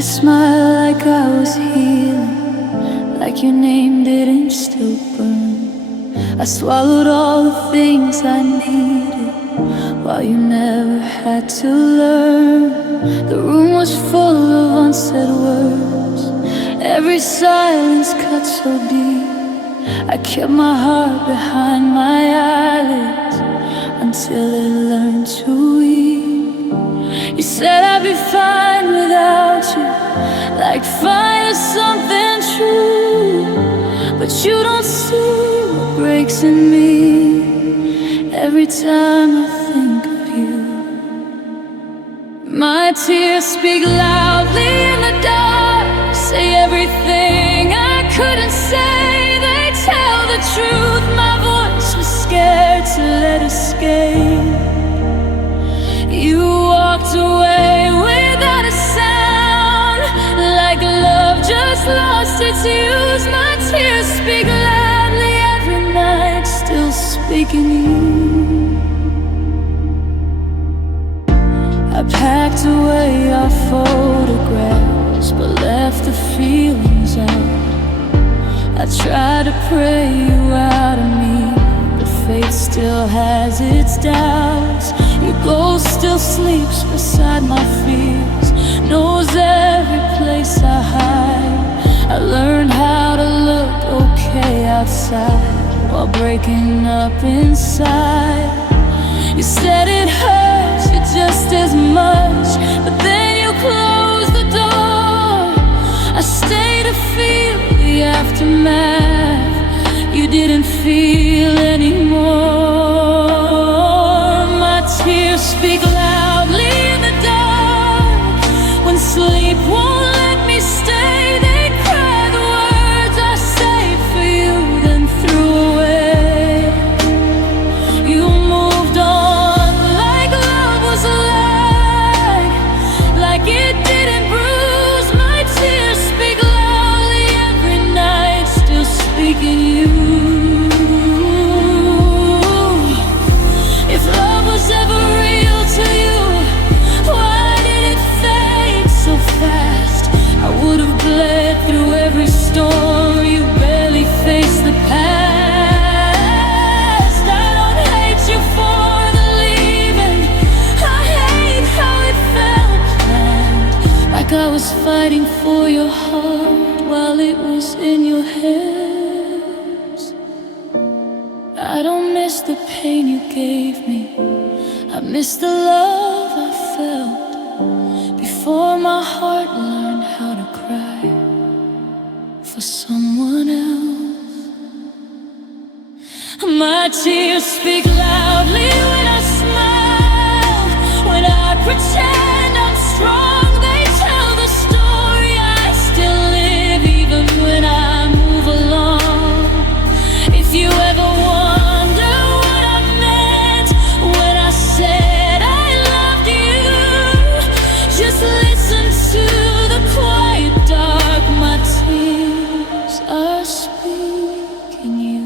to smile like I was healing, like your name didn't still burn. I swallowed all the things I needed, while you never had to learn. The room was full of unsaid words, every silence cut so deep. I kept my heart behind my eyelids until it learned to weep. You said I'd be fine without you, like fine is something true. But you don't see what breaks in me every time I think of you. My tears speak loudly in the dark, say everything I couldn't say. They tell the truth, my voice was scared to let escape. You walked away without a sound, like love just lost its use. My tears speak loudly every night, still speaking you. I packed away our photographs, but left the feelings out. I tried to pray you out of me, but fate still has its doubts. Your ghost still sleeps beside my fears, knows every place I hide. I learned how to look okay outside while breaking up inside. You said it hurts you just as much, but then you closed the door. I stayed to feel the aftermath you didn't feel anymore. My tears speak loudly in the dark, when sleep won't let me stay. They cry the words I say for you, then threw away. You moved on like love was alive, like it didn't bruise. My tears speak loudly every night, still speaking you. If love was ever real to you, why did it fade so fast? I would have bled through every storm, you barely faced the past. I don't hate you for the leaving, I hate how it felt planned, like I was fighting for your heart while it was in your hands. I don't miss the pain you gave me, I miss the love I felt before my heart learned how to cry for someone else. My tears speak loudly when I smile, when I pretend I'm strong. They tell the story I still live even when I move along. If you ever wonder what I meant when I said I loved you, just listen to the quiet dark. My tears are speaking you.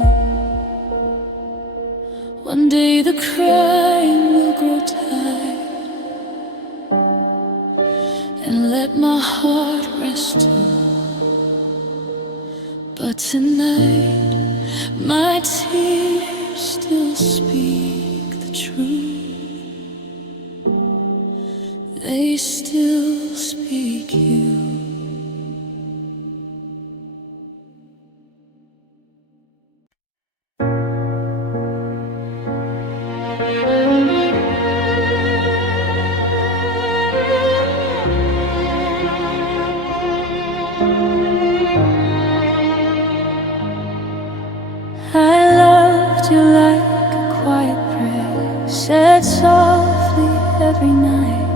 One day the crying will grow tired and let my heart rest too. But tonight my tears still speak the truth. They still speak you. I loved you like a quiet prayer, said softly every night,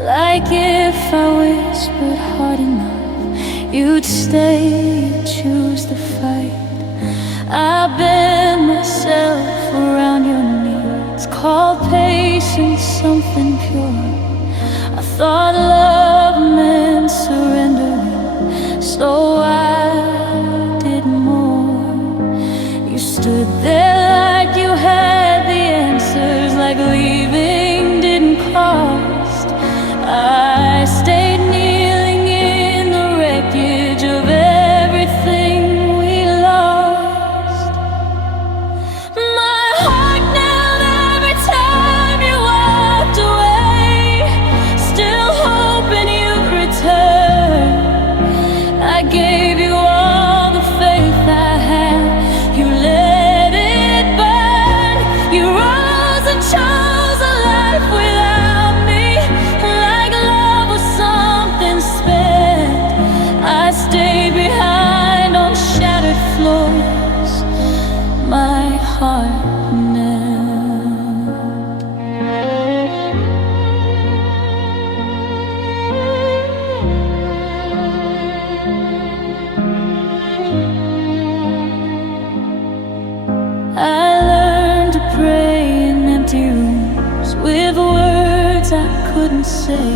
like if I whispered hard enough, you'd stay, you'd choose to fight. I bend myself around your needs, called patience something pure. I thought love meant surrendering, so I did more. You stood there like you had the answers, like leaving didn't cost. I stayed kneeling say.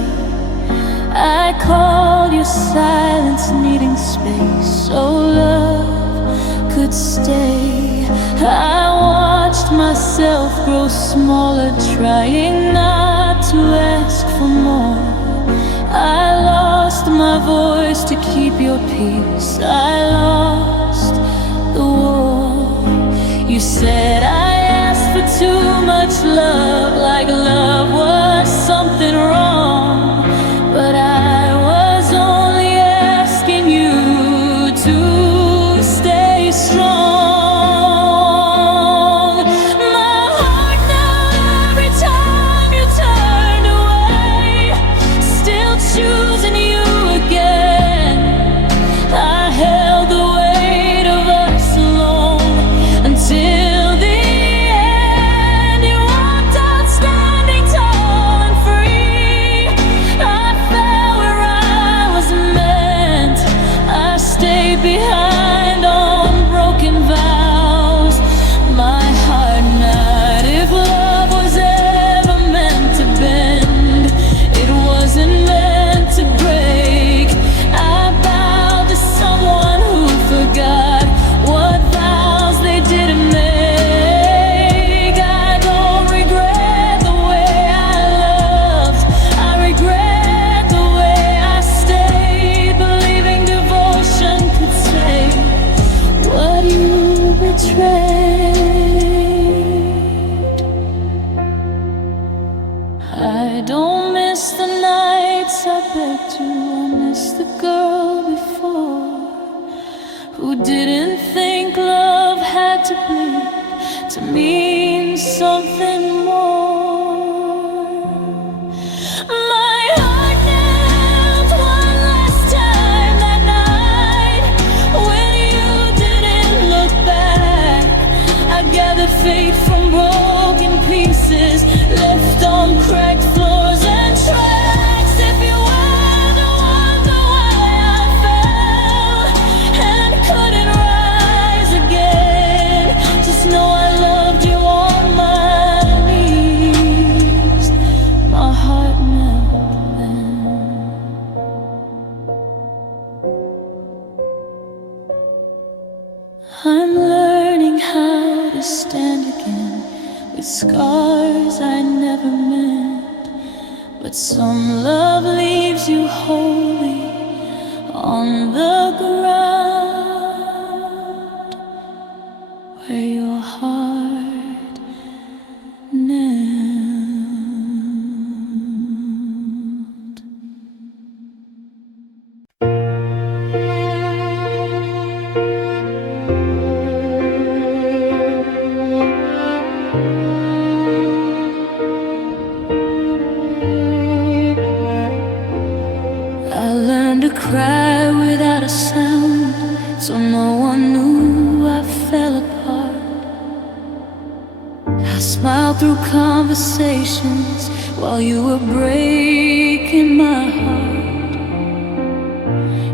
I called your silence needing space so love could stay. I watched myself grow smaller, trying not to ask for more. I lost my voice to keep your peace. I lost the war. You said I asked for too much love, like love was something wrong. But I was only asking you to stay strong. My heart knelt every time you turned away, still choosing you again. I held the weight of us alone until the end. You walked out standing tall and free. I fell where I was meant. I stayed behind on broken vows. My heart knelt. If love was ever meant to bend, it wasn't meant to break. I bowed to someone who forgot what vows they didn't make. I don't regret the way I loved. I regret the way I stayed, believing devotion could save what you betrayed. I don't miss the nights I begged you. I miss the girl before who didn't think love had to bleed to mean something more. My heart knelt one last time that night when you didn't look back. I gathered fate from broken pieces left on cracked floors and tracks. If you ever wonder why I fell and couldn't rise again, just know I loved you on my knees. My heart knelt then. I'm learning how to stand again with scars I never meant. But some love leaves you wholly on the ground where your heart knelt. I learned to cry without a sound, so no one knew I fell apart. I smiled through conversations while you were breaking my heart.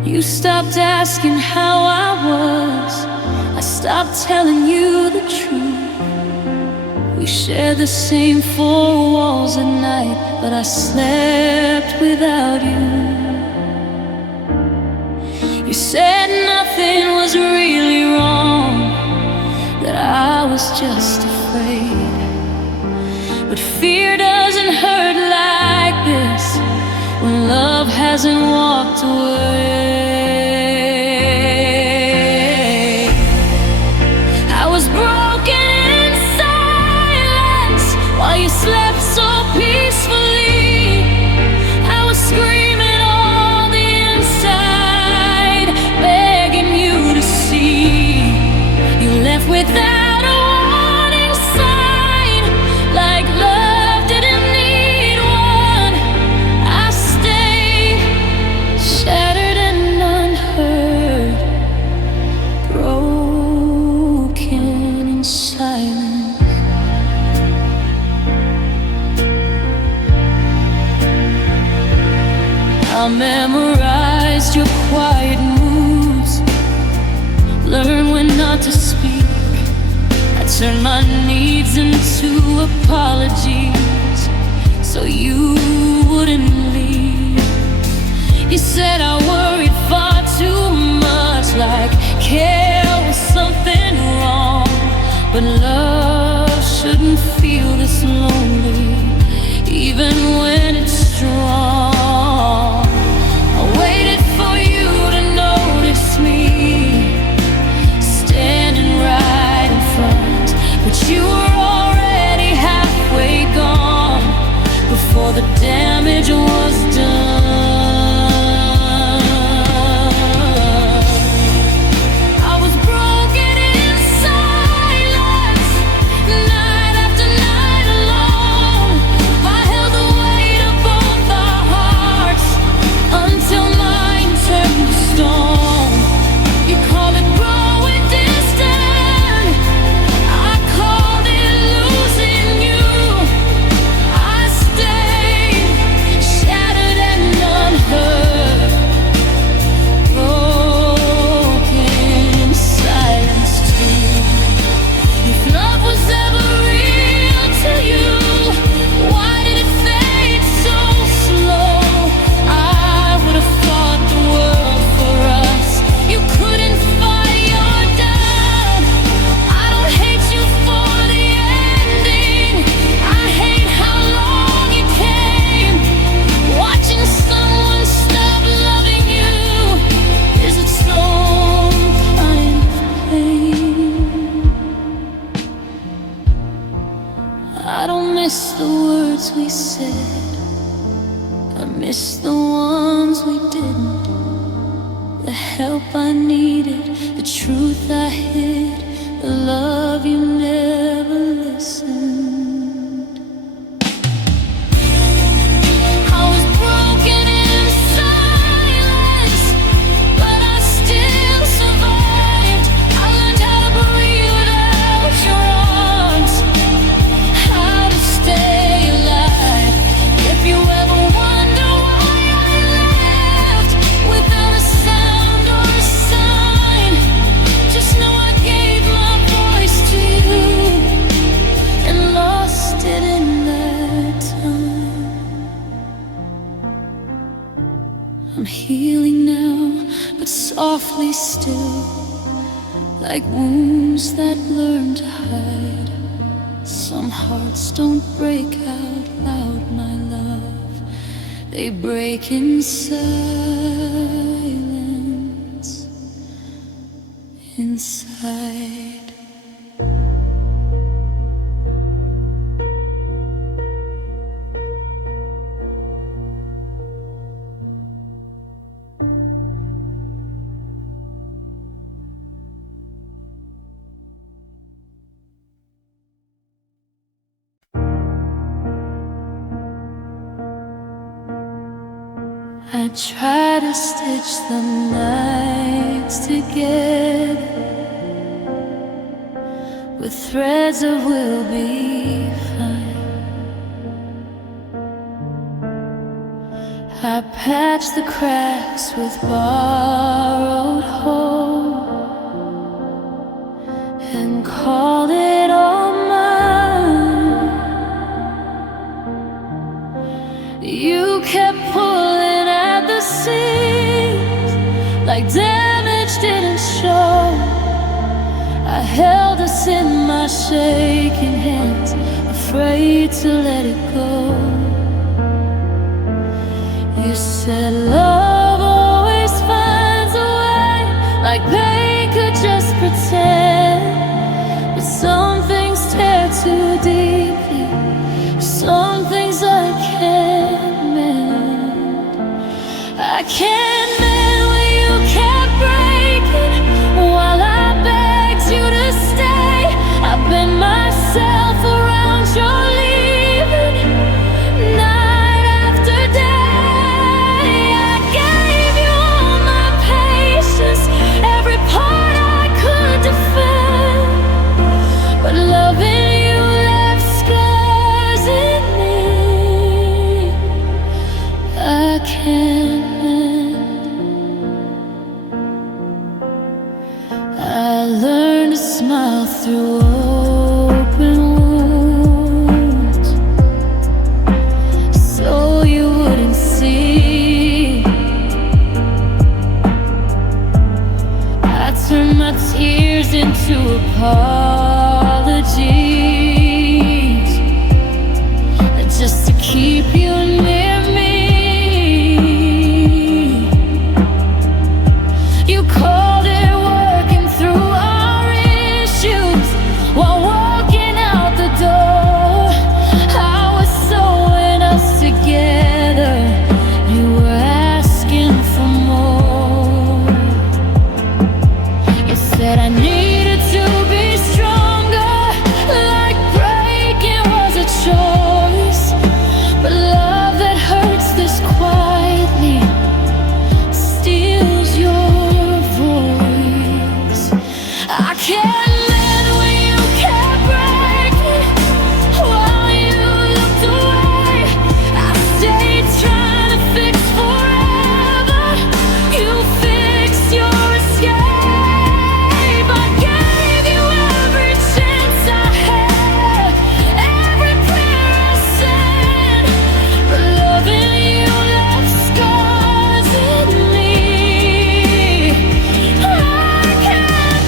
You stopped asking how I was. I stopped telling you the truth. We shared the same four walls at night, but I slept without you. You said nothing was really wrong, that I was just afraid. But fear doesn't hurt like this when love hasn't walked away. I was broken in silence while you slept so peacefully. I was screaming on the inside, begging you to see. You left without a warning sign, like love didn't need one. I stayed shattered and said I worried far too much, like care was something wrong. But love shouldn't feel this lonely, even when it's strong. I waited for you to notice me, standing right in front, but you were already halfway gone before the damage was done. We said, I miss the ones we didn't, the help I needed, the truth I hid, the love you never listened. I was broken in silence, but I still survived. I learned how to breathe without your arms, how to stay. If you ever wonder why I left without a sound or a sign, just know I gave my voice to you and lost it in that time. I'm healing now, but softly still, like wounds that learn to hide. Some hearts don't break out loud, my love. They break in silence, inside. I try to stitch the nights together with threads that will be fine. I patch the cracks with borrowed hope and call it all mine. You kept pulling at the seams like damage didn't show. I held us in my shaking hands, afraid to let it go. You said love always finds a way, like pain could just pretend. But some things tear too deeply, some things I can't mend. I can't mend when you kept breaking while I begged you to stay. I bent myself around your leaving night after day. I gave you all my patience, every part I could defend. But loving you left scars in me I can't mend. I learned to smile through open wounds, so you wouldn't see turn my tears into apologies, just to keep you near me. You called it working through our issues while walking out the door. I was sewing us together, you were asking for more. You said I needed to be stronger, like breaking was a choice. But love that hurts this quietly steals your voice. I can't live when you kept breaking while you looked away. I stayed trying to fix forever. You fixed your escape. I gave you every chance I had, every prayer I said, but loving you left scars in me. I can't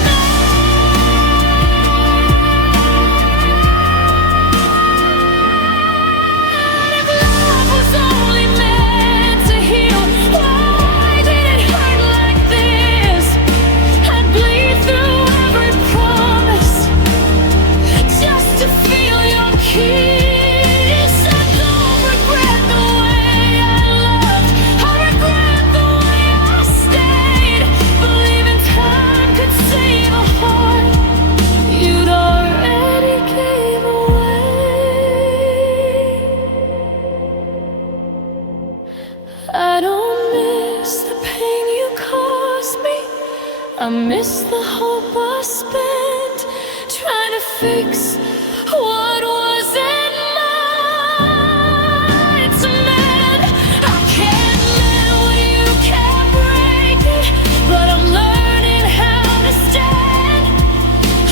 if love was only meant to heal, why did it hurt like this? I'd bleed through every promise just to feel your kiss. I don't regret the way I loved, I regret the way I stayed, believing time could save a heart you'd already gave away. I don't miss the pain you caused me, I miss the hope I spent trying to fix what wasn't mine to mend. I can't live when you kept breaking, but I'm learning how to stand.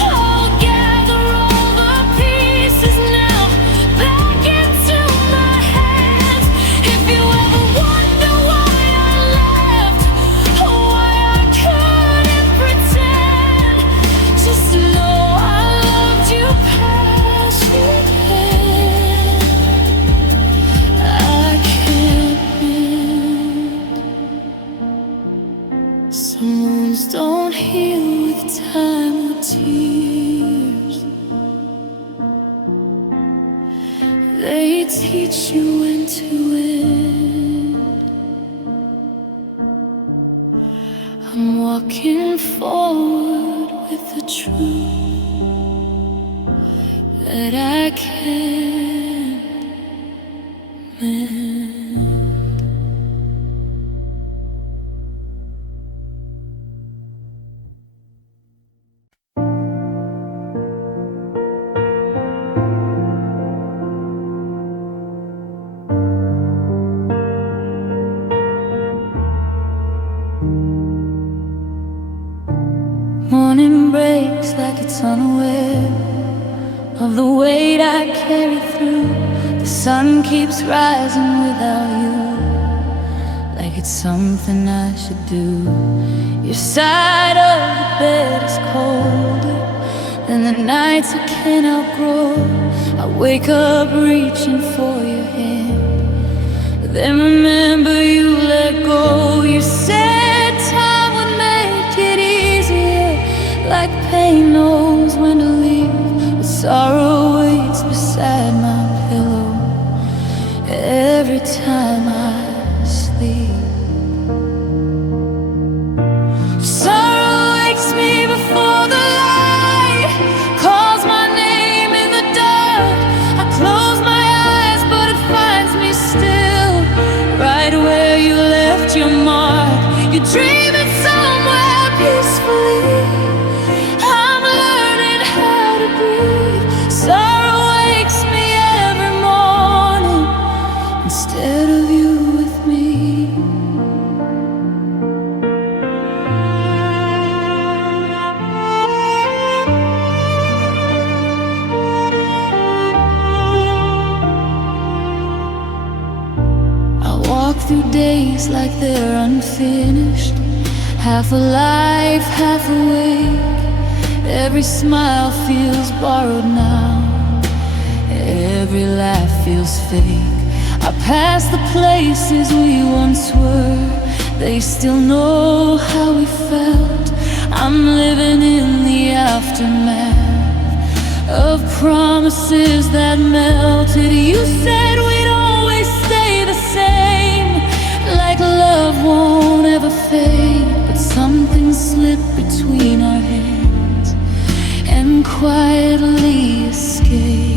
I'll gather all the pieces now back into my hands. If you ever wonder why I left, or why I couldn't pretend, just know I loved you past your head. I can't bend. Some wounds don't heal with time or tears. They teach you when to end. I'm walking forward with the truth that I can't mend. Morning breaks like it's unaware of the weight I carry through. The sun keeps rising without you, like it's something I should do. Your side of the bed is colder than the nights I can't outgrow. I wake up reaching for your hand, then remember you let go. You said time would make it easier, like pain knows when to leave, but sorrow waits beside my pillow every time I sleep. Sorrow wakes me before the light calls my name in the dark. I close my eyes, but it finds me still right where you left your mark. You dream it somewhere peacefully. I'm learning how to breathe. Sorrow wakes me every morning instead of you with me. I walk through days like they're unfinished, Half alive, half awake. Every smile feels borrowed now. Every laugh feels fake. I pass the places we once were. They still know how we felt. I'm living in the aftermath of promises that melted. You said we'd always stay the same, like love won't ever fade. But something slipped between our hands and quietly escaped.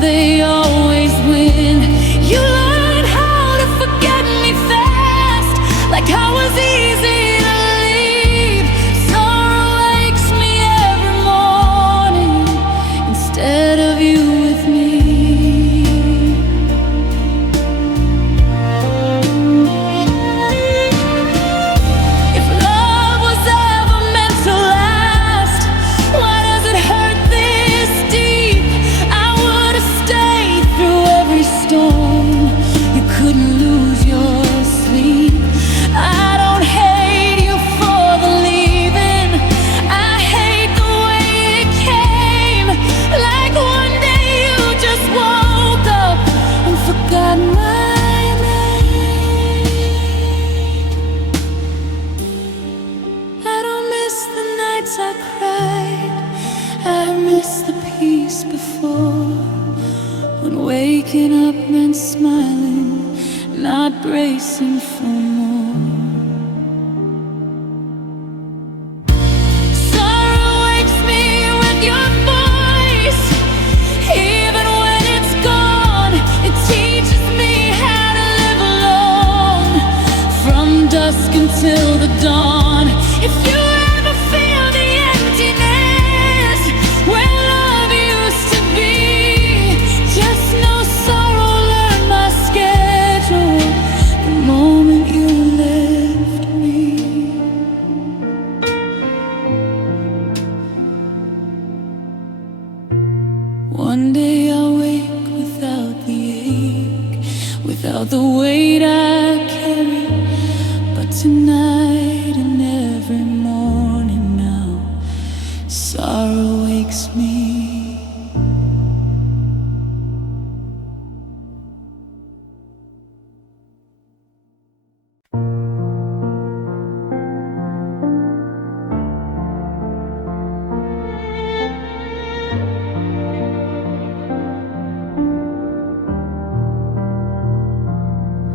They always win. You learn how to forget me fast, like I was easy to leave. Sorrow wakes me every morning instead of you with me. If love was ever meant to last, why does it hurt this deep? Stayed through every storm. You couldn't lose your sleep. I don't hate you for the leaving. I hate the way it came, like one day you just woke up and forgot my name. I don't miss the nights I cried. I miss the peace before, when waking up meant smiling, not bracing for more. Sorrow wakes me with your voice, even when it's gone. It teaches me how to live alone, from dusk until the dawn. If you ever feel the emptiness where love used to be, just know sorrow learned my schedule the moment you left me. One day I'll wake without the ache, without the weight I carry. But tonight and every morning now, sorrow wakes me.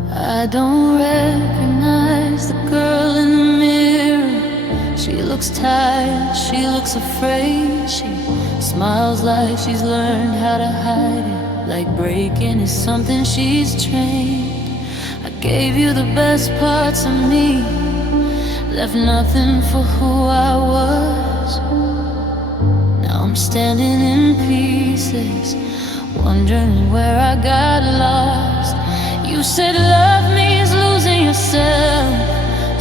I don't recognize the girl in the mirror. She looks tired, she looks afraid. She smiles like she's learned how to hide it, like breaking is something she's trained. I gave you the best parts of me, left nothing for who I was. Now I'm standing in pieces, wondering where I got lost. You said love means losing yourself,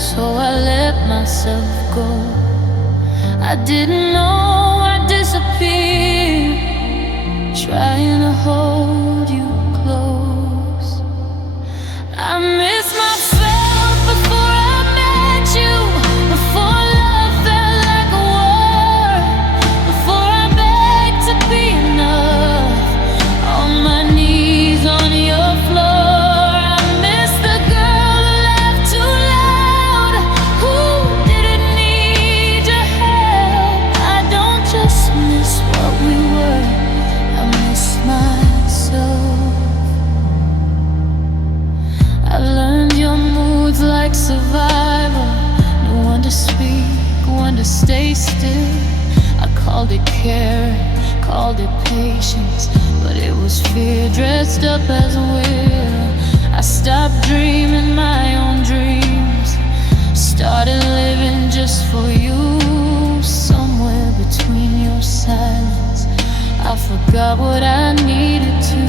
so I let myself go. I didn't know I'd disappear, trying to hold you close. I miss myself before I met you, before love felt like a war, before I begged to be enough, on my knees on your floor. Like survival, no one to speak, one to stay still. I called it care, called it patience, but it was fear dressed up as a will. I stopped dreaming my own dreams, started living just for you. Somewhere between your silence, I forgot what I needed to.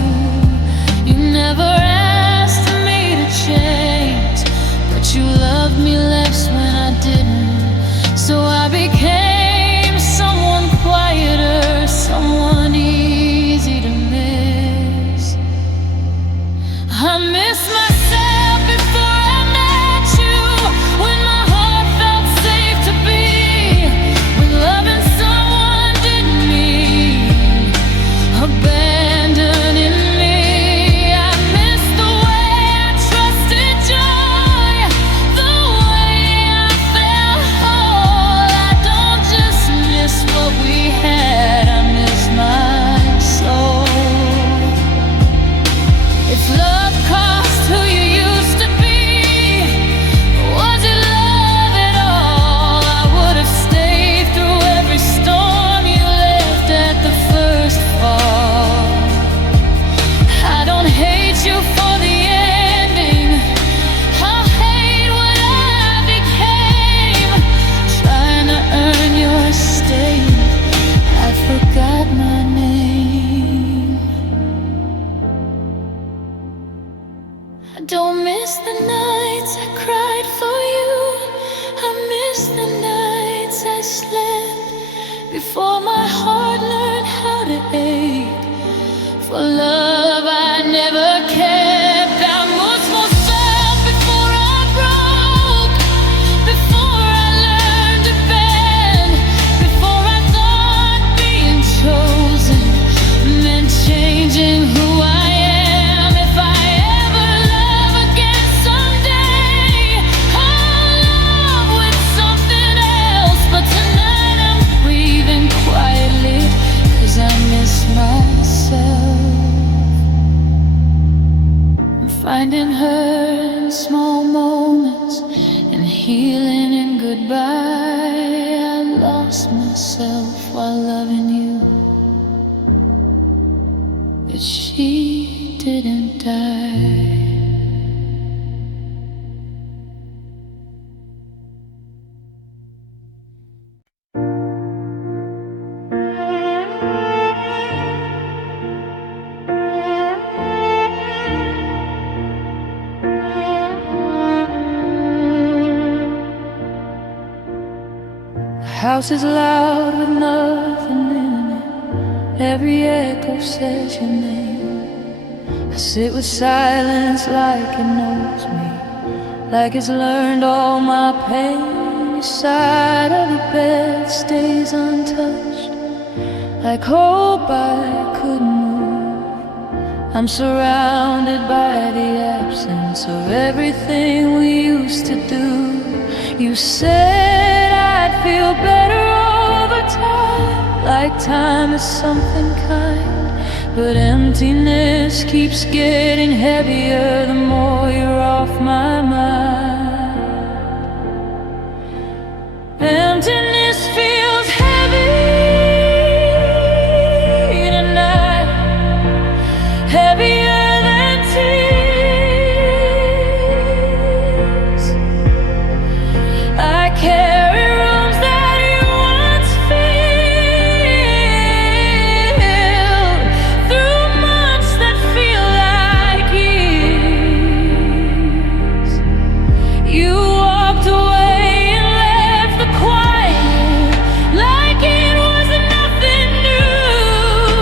You never asked me to change, but you loved me less when I didn't. So before my heart learned how to ache for love I never kept. I lost myself before I broke, before I learned to bend, before I thought being chosen meant changing who I am. If I ever love again someday, I'll love with something else. But tonight I'm breathing quietly, 'cause I miss myself. I'm finding her in small moments and healing in goodbye. I lost myself while loving you, but she didn't die. The house is loud with nothing in it. Every echo says your name. I sit with silence like it knows me, like it's learned all my pain. Your side of the bed stays untouched, like hope I couldn't move. I'm surrounded by the absence of everything we used to do. You said I'd feel better over time, like time is something kind. But emptiness keeps getting heavier the more you're off my mind. Emptiness feels heavy tonight, heavier than tears. I carry rooms that you once filled, through months that feel like years. You walked away and left the quiet like it was nothing new.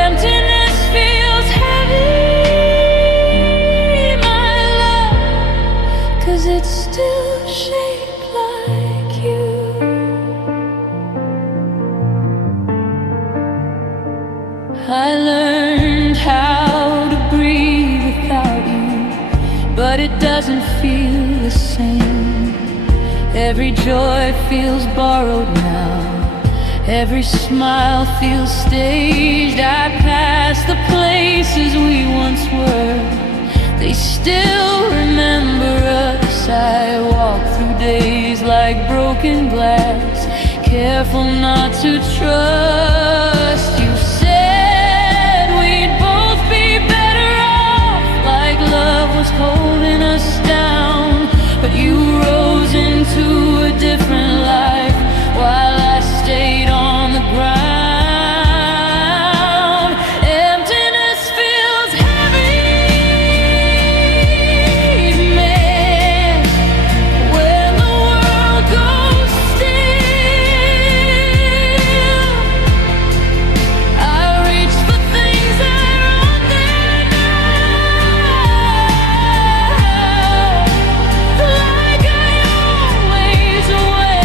Emptiness feels heavy, my love, 'cause it's still shaped like you. I learned how to breathe without you, but it doesn't feel the same. Every joy feels borrowed now, every smile feels staged. I pass the places we once were, they still remember us. I walk through days like broken glass, careful not to trust. You said we'd both be better off, like love was holding us down. But you rose into a different life while I stayed on the ground. Emptiness feels heavy, man, when the world goes still. I reach for things that are there now, like I always will.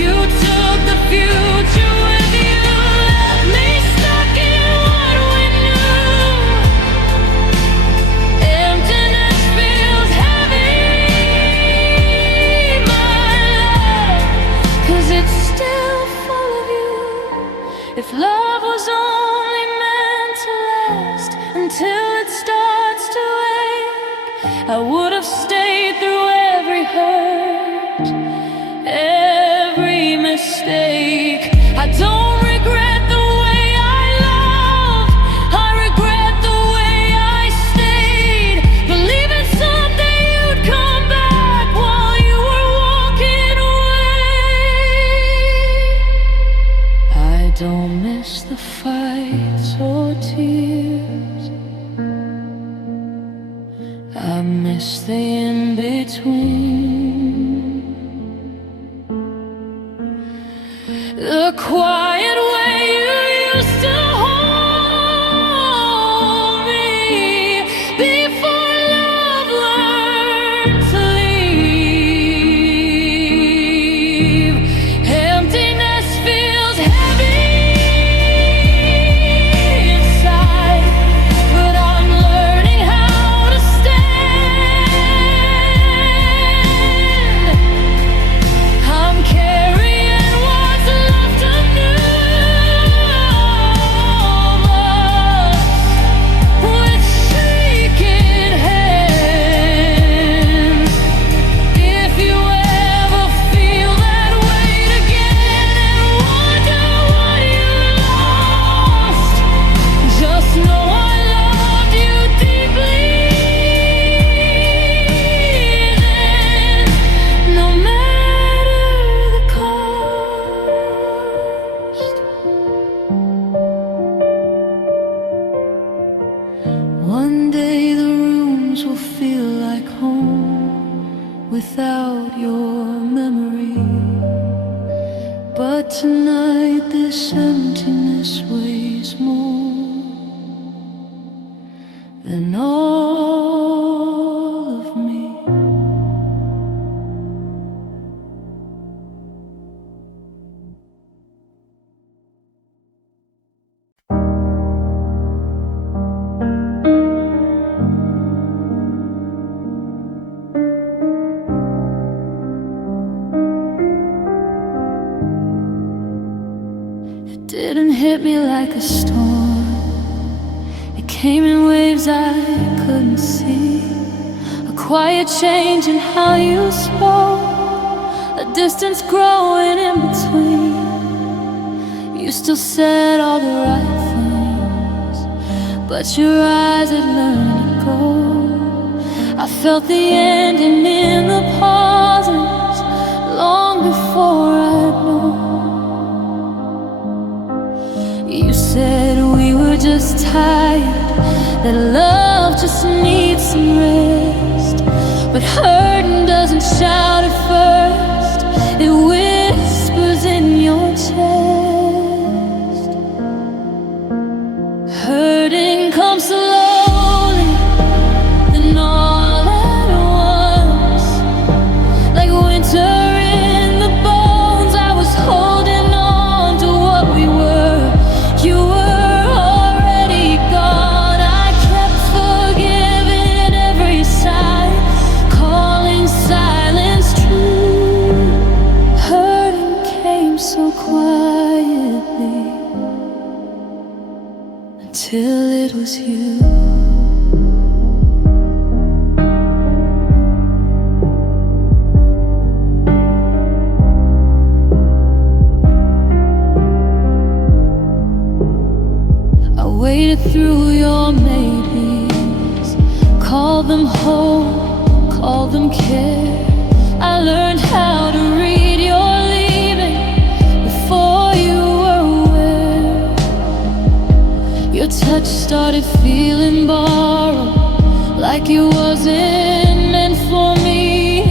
You took the future with you, left me stuck in what we knew. Emptiness feels heavy, my love, 'cause it's still full of you. If love was only meant to last until it starts to ache, I would have stayed through every hurt, every mistake. I don't regret the way I loved, I regret the way I stayed, believing someday you'd come back while you were walking away. I don't miss the fights or tears, I miss the in-between. The quiet way you used to hold me before love learned to leave. Emptiness feels heavy inside, but I'm learning how to stand. I'm carrying what's left of you, with shaking hands. If you ever feel that weight again and wonder what you lost, just know I loved you deeply then, no matter the cost. One day the rooms will feel like home without your memory, but tonight this emptiness weighs more than all of me. It didn't hit me like a storm. It came in waves I couldn't see. A quiet change in how you spoke, a distance growing in between. You still said all the right things, but your eyes had learned to go. I felt the ending in the pauses long before I'd known. You said we were just tired, that love just needs some rest. But hurting doesn't shout at first, it whispers in your chest. Hurting comes slowly, then all at once, like winter in the bones. I was holding on to what we were. You were already gone. I kept forgiving every sigh, calling silence true. Hurting came so quietly until it was you. I waited through your maybes, called them home, called them care. I learned how to read your leaving before you were aware. Your touch started feeling borrowed, like it wasn't meant for me.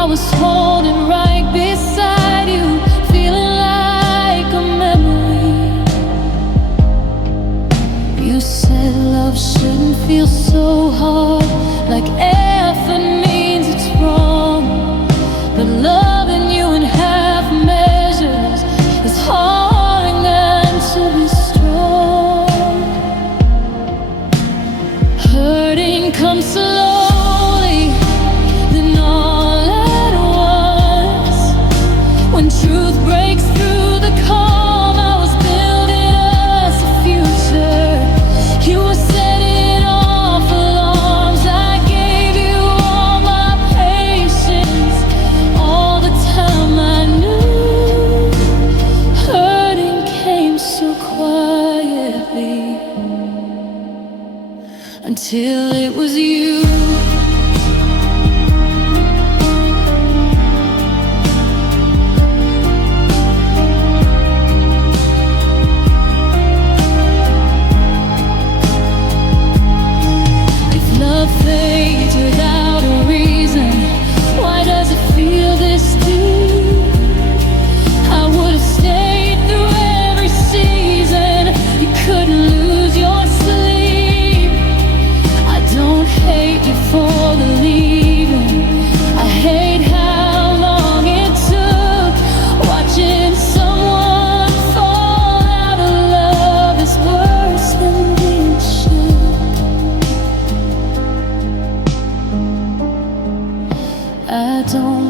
I was holding right beside you, feeling like a memory. You said love shouldn't feel so hard, like effort means it's wrong. But loving you in half measures is hard than to be strong. Hurting comes slowly, then all at once. When truth breaks through the calm, I was building us a future. You were setting off alarms. I gave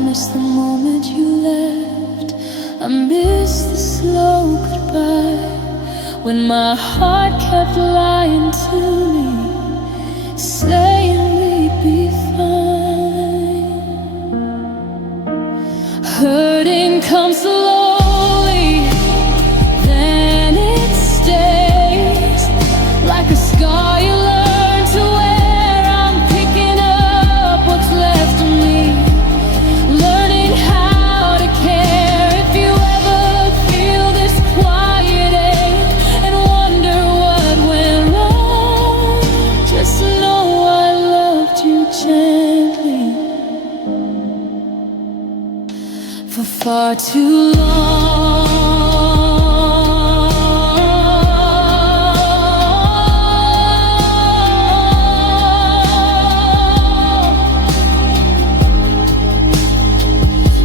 miss the moment you left. I miss the slow goodbye, when my heart kept lying to me, saying we'd be fine. Hurting comes slowly, then it stays like a scar you learn to wear. I'm picking up what's left of me, learning how to care. If you ever feel this quiet ache and wonder what went wrong, just know I loved you gently for far too long.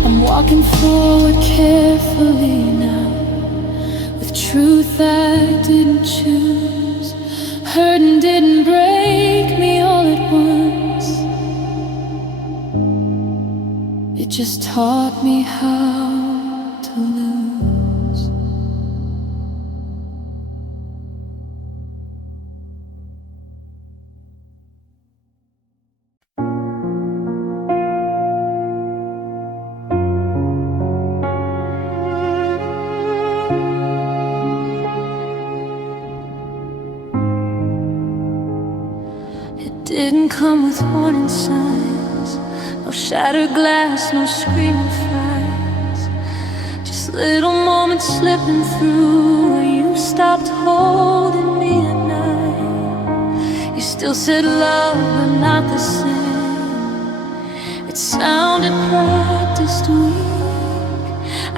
I'm walking forward carefully now, with truth I didn't choose. Hurting didn't break me all at once, it just taught me how to lose. It didn't come with warning signs, no shattered glass, no screaming fires, just little moments slipping through where you stopped holding me at night. You still said love, but not the same. It sounded practiced weak.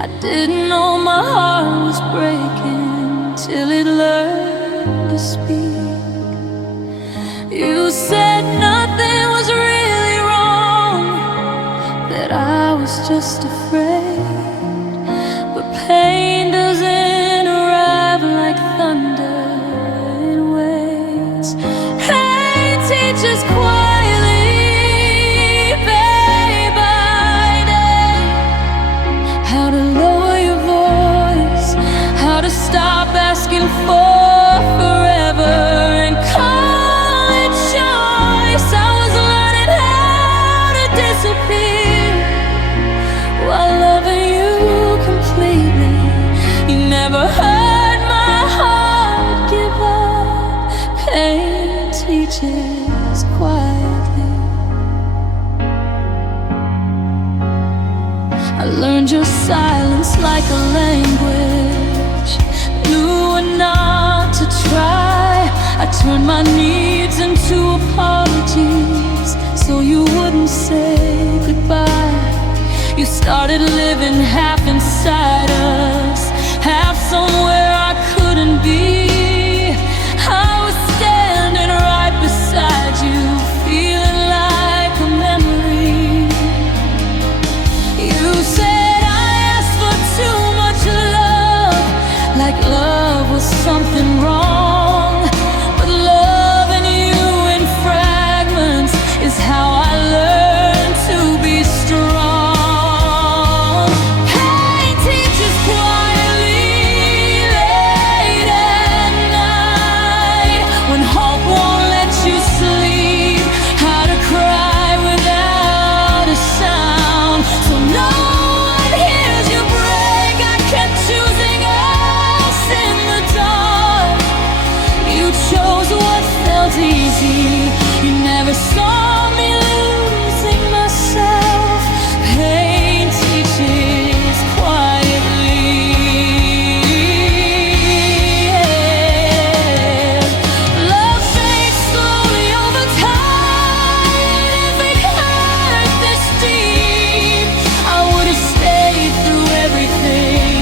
I didn't know my heart was breaking till it learned to speak. You said nothing was really wrong, that I was just afraid. But pain doesn't arrive like thunder, it waits. Pain teaches quietly, day by day, how to lower your voice, how to stop asking for forever and call it choice. I was learning how to disappear while loving you completely. You never heard my heart give up. Pain teaches quietly. I learned your silence like a language, knew not to try. I turned my needs into apologies so you wouldn't say goodbye. You started living half inside us, half somewhere I couldn't be. I was standing right beside you, feeling like a memory. You said I asked for too much love, like love was something wrong. But loving you in fragments is how I learned to be strong. Pain teaches quietly, late at night, when hope won't let you sleep, how to cry without a sound, so no one hears you break. I kept choosing us in the dark. You chose what felt easy. You never saw me losing myself. Pain teaches quietly. Love fades slowly over time. If it hurt this deep, I would have stayed through everything.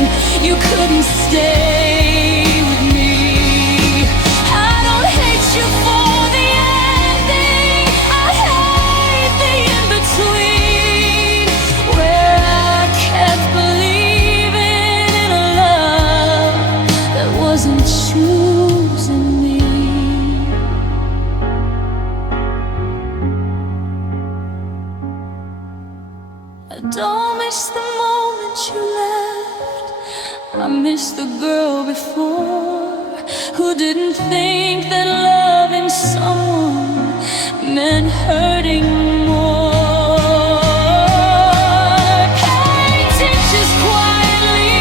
You couldn't stay with me. I don't hate you for the ending. I don't miss the moment you left. I miss the girl before, who didn't think that loving someone meant hurting more. Pain teaches quietly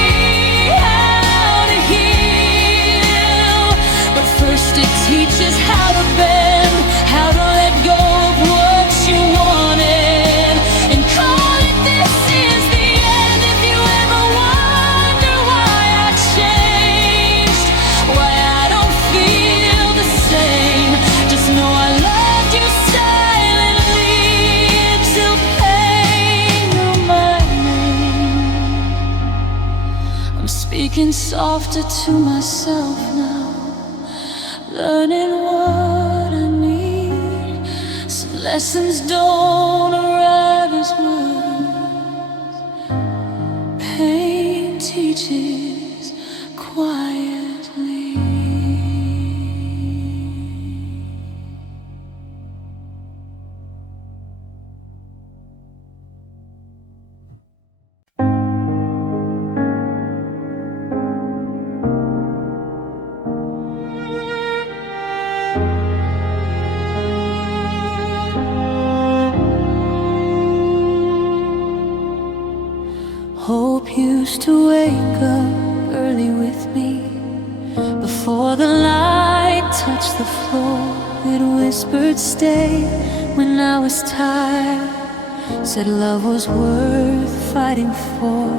how to heal, but first it teaches how to bend, how to let go of what you wanted, and call it this is the end. If you ever wonder why I changed, why I don't feel the same, just know I loved you silently till pain knew my name. I'm speaking softer to myself now, learning what I need. Some lessons don't arrive as words. Pain teaches quietly. Hope used to wake up early with me. Before the light touched the floor, it whispered stay when I was tired, said love was worth fighting for.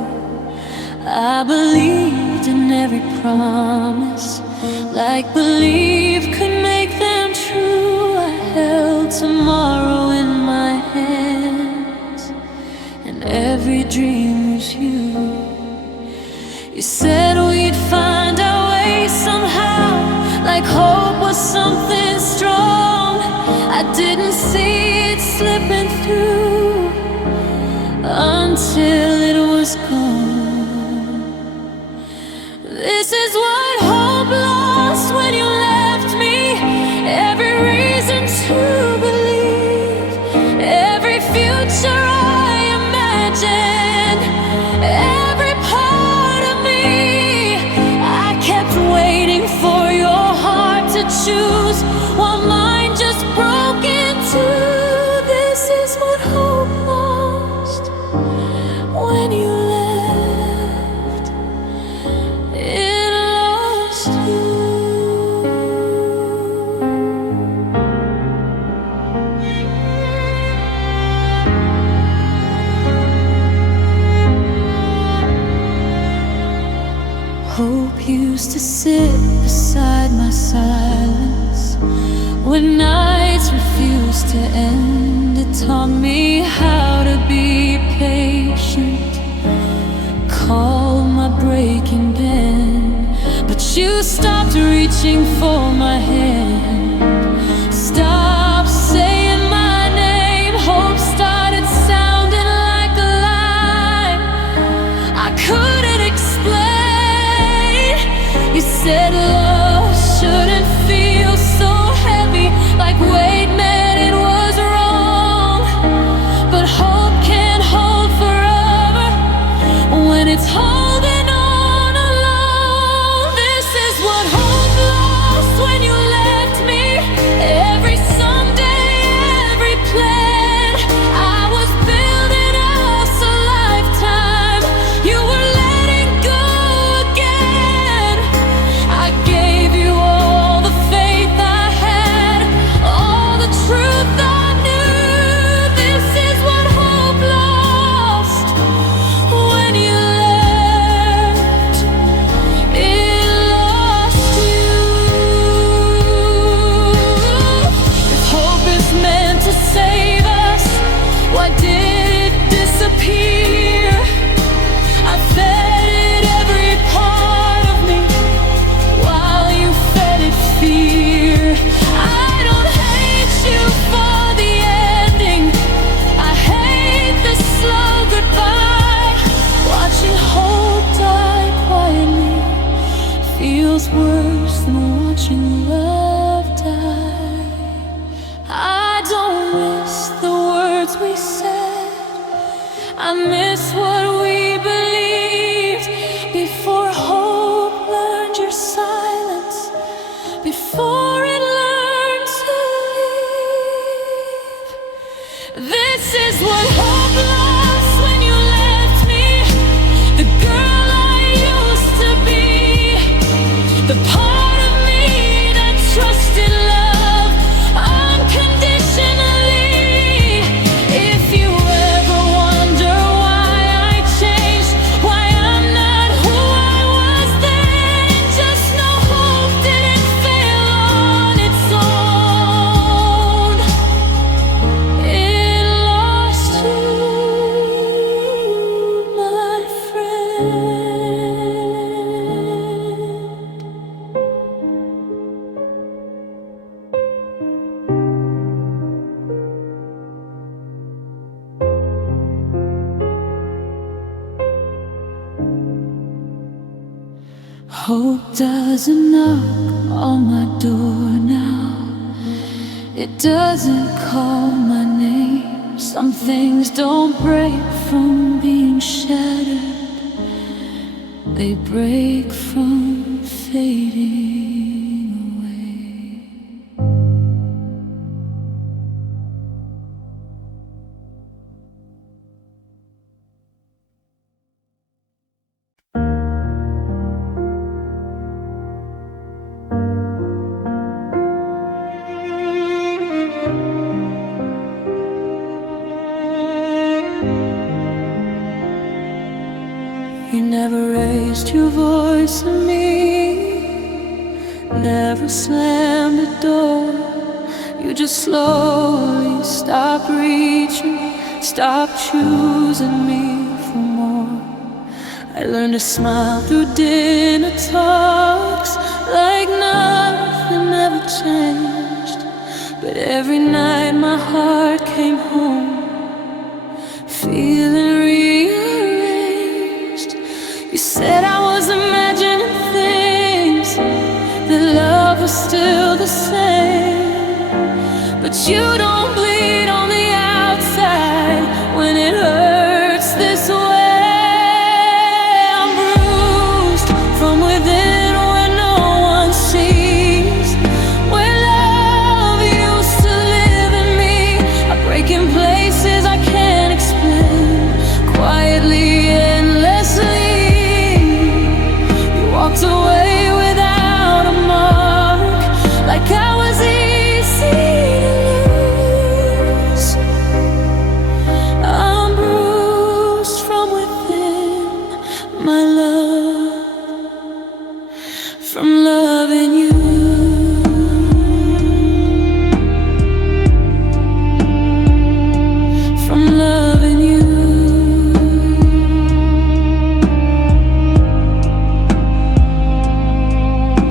I believed in every promise, like belief could make them true. I held tomorrow in my hands, and every dream was you. You said we'd find our way somehow, like hope was something strong. I didn't see it slipping through until it was gone. This is what hope lost when you left me. Every reason to believe, every future I imagined, every part of me. I kept waiting for your heart to choose, while mine just broke into. This is what hope lost when you left. It lost you. Hope used to sit beside my silence when nights refused to end. It taught me how to be patient, call my breaking bend. But you stopped reaching for my hand, stopped saying my name. Hope started sounding like a lie I couldn't explain. You said love shouldn't feel so heavy, like weight meant it was wrong. But hope can't hold forever when it's holding on alone. This is what hope lost when you left me. Every someday, every plan I was building us a lifetime, you were letting go again. I gave you all the faith I had, all the truth I knew. This is what hope lost when you left. It lost you. If hope is meant to save us, why did it disappear? I fed it every part of me while you fed it fear. I don't hate you for the ending, I hate the slow goodbye. Watching hope die quietly feels worse than watching love die. I don't miss the words we said, I miss Hope doesn't knock on my door now. It doesn't call my name. Some things don't break from being shattered. They break from fading away. You never raised your voice at me, never slammed the door. You just slowly stopped reaching, stopped choosing me for more. I learned to smile through dinner talks like nothing ever changed. But every night my heart came home feeling rearranged. You said I was imagining things, that love was still the same. But you don't bleed on the outside when it hurts this way. I'm bruised from within where no one sees, where love used to live in me. I break in places I can't explain, quietly, endlessly. You walked away without a mark, like I was easy to lose. I'm bruised from within, my love, from loving you. From loving you.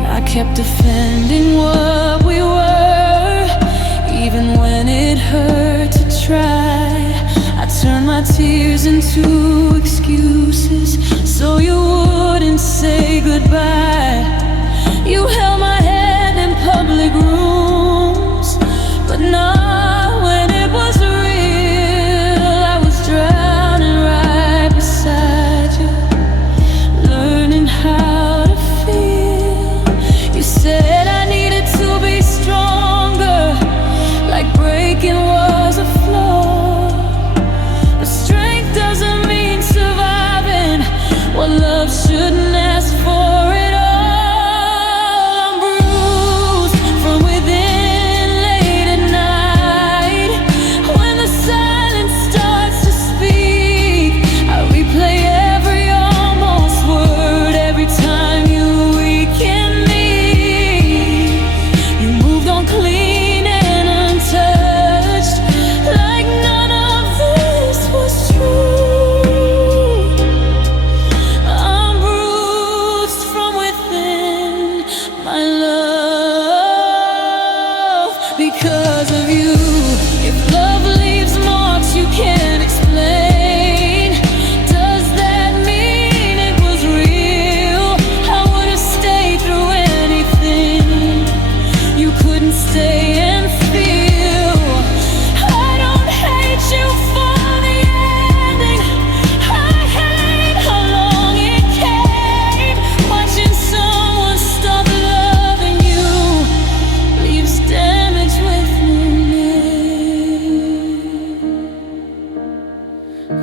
I kept defending what we were, even when it hurt to try. I turned my tears into excuses so you wouldn't say goodbye. You held my hand in public rooms, but not when it was real. I was drowning right beside you, learning how to feel. You said I needed to be stronger, like breaking was a flaw. But strength doesn't mean surviving what love shouldn't ask for it all. I'm bruised from within late at night, when the silence starts to speak. I replay every almost word, every time you weaken me. You moved on clean and untouched, like none of this was true. I'm bruised from within, my love, because of you. If love leaves marks you can't explain, does that mean it was real? I would have stayed through anything you couldn't stay and feel. I don't hate you for the ending, I hate how long it came. Watching someone stop loving you leaves damage within me.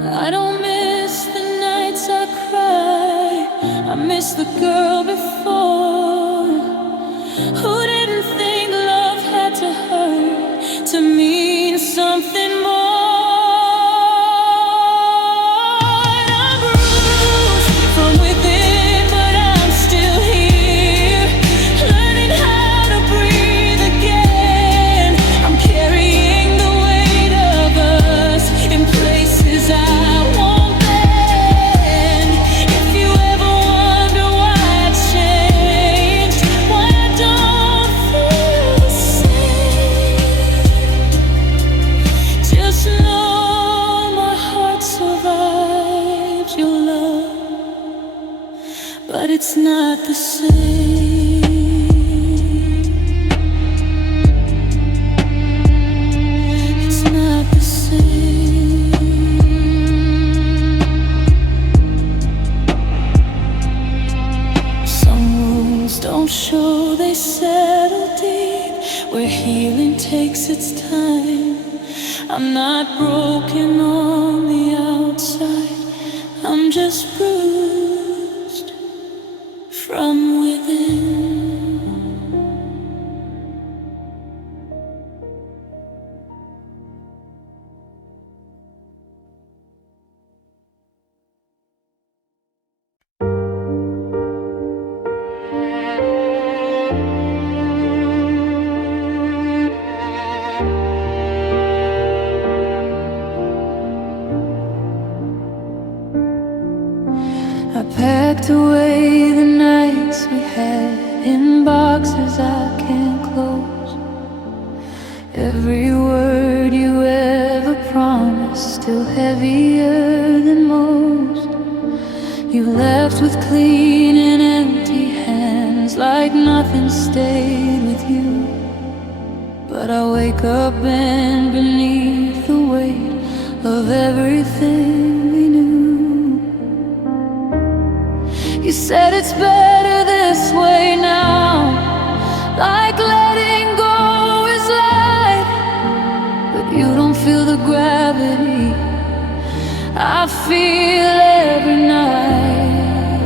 I don't miss the nights I cry, I miss the girl before, who didn't think love had to hurt to mean something more. And I'm bruised from within, but I'm still here, learning how to breathe again. I'm carrying the weight of us in places I won't bend. If you craved your love, but it's not the same. It's not the same. Some wounds don't show, they settle deep, where healing takes its time. I'm not broken on the outside, I'm just bruised from within. I packed away the nights we had in boxes I can't close. Every word you ever promised, still heavier than most. You left with clean and empty hands, like nothing stayed with you. But I wake up and beneath the weight of everything we knew. You said it's better this way now, like letting go is light. But you don't feel the gravity I feel every night.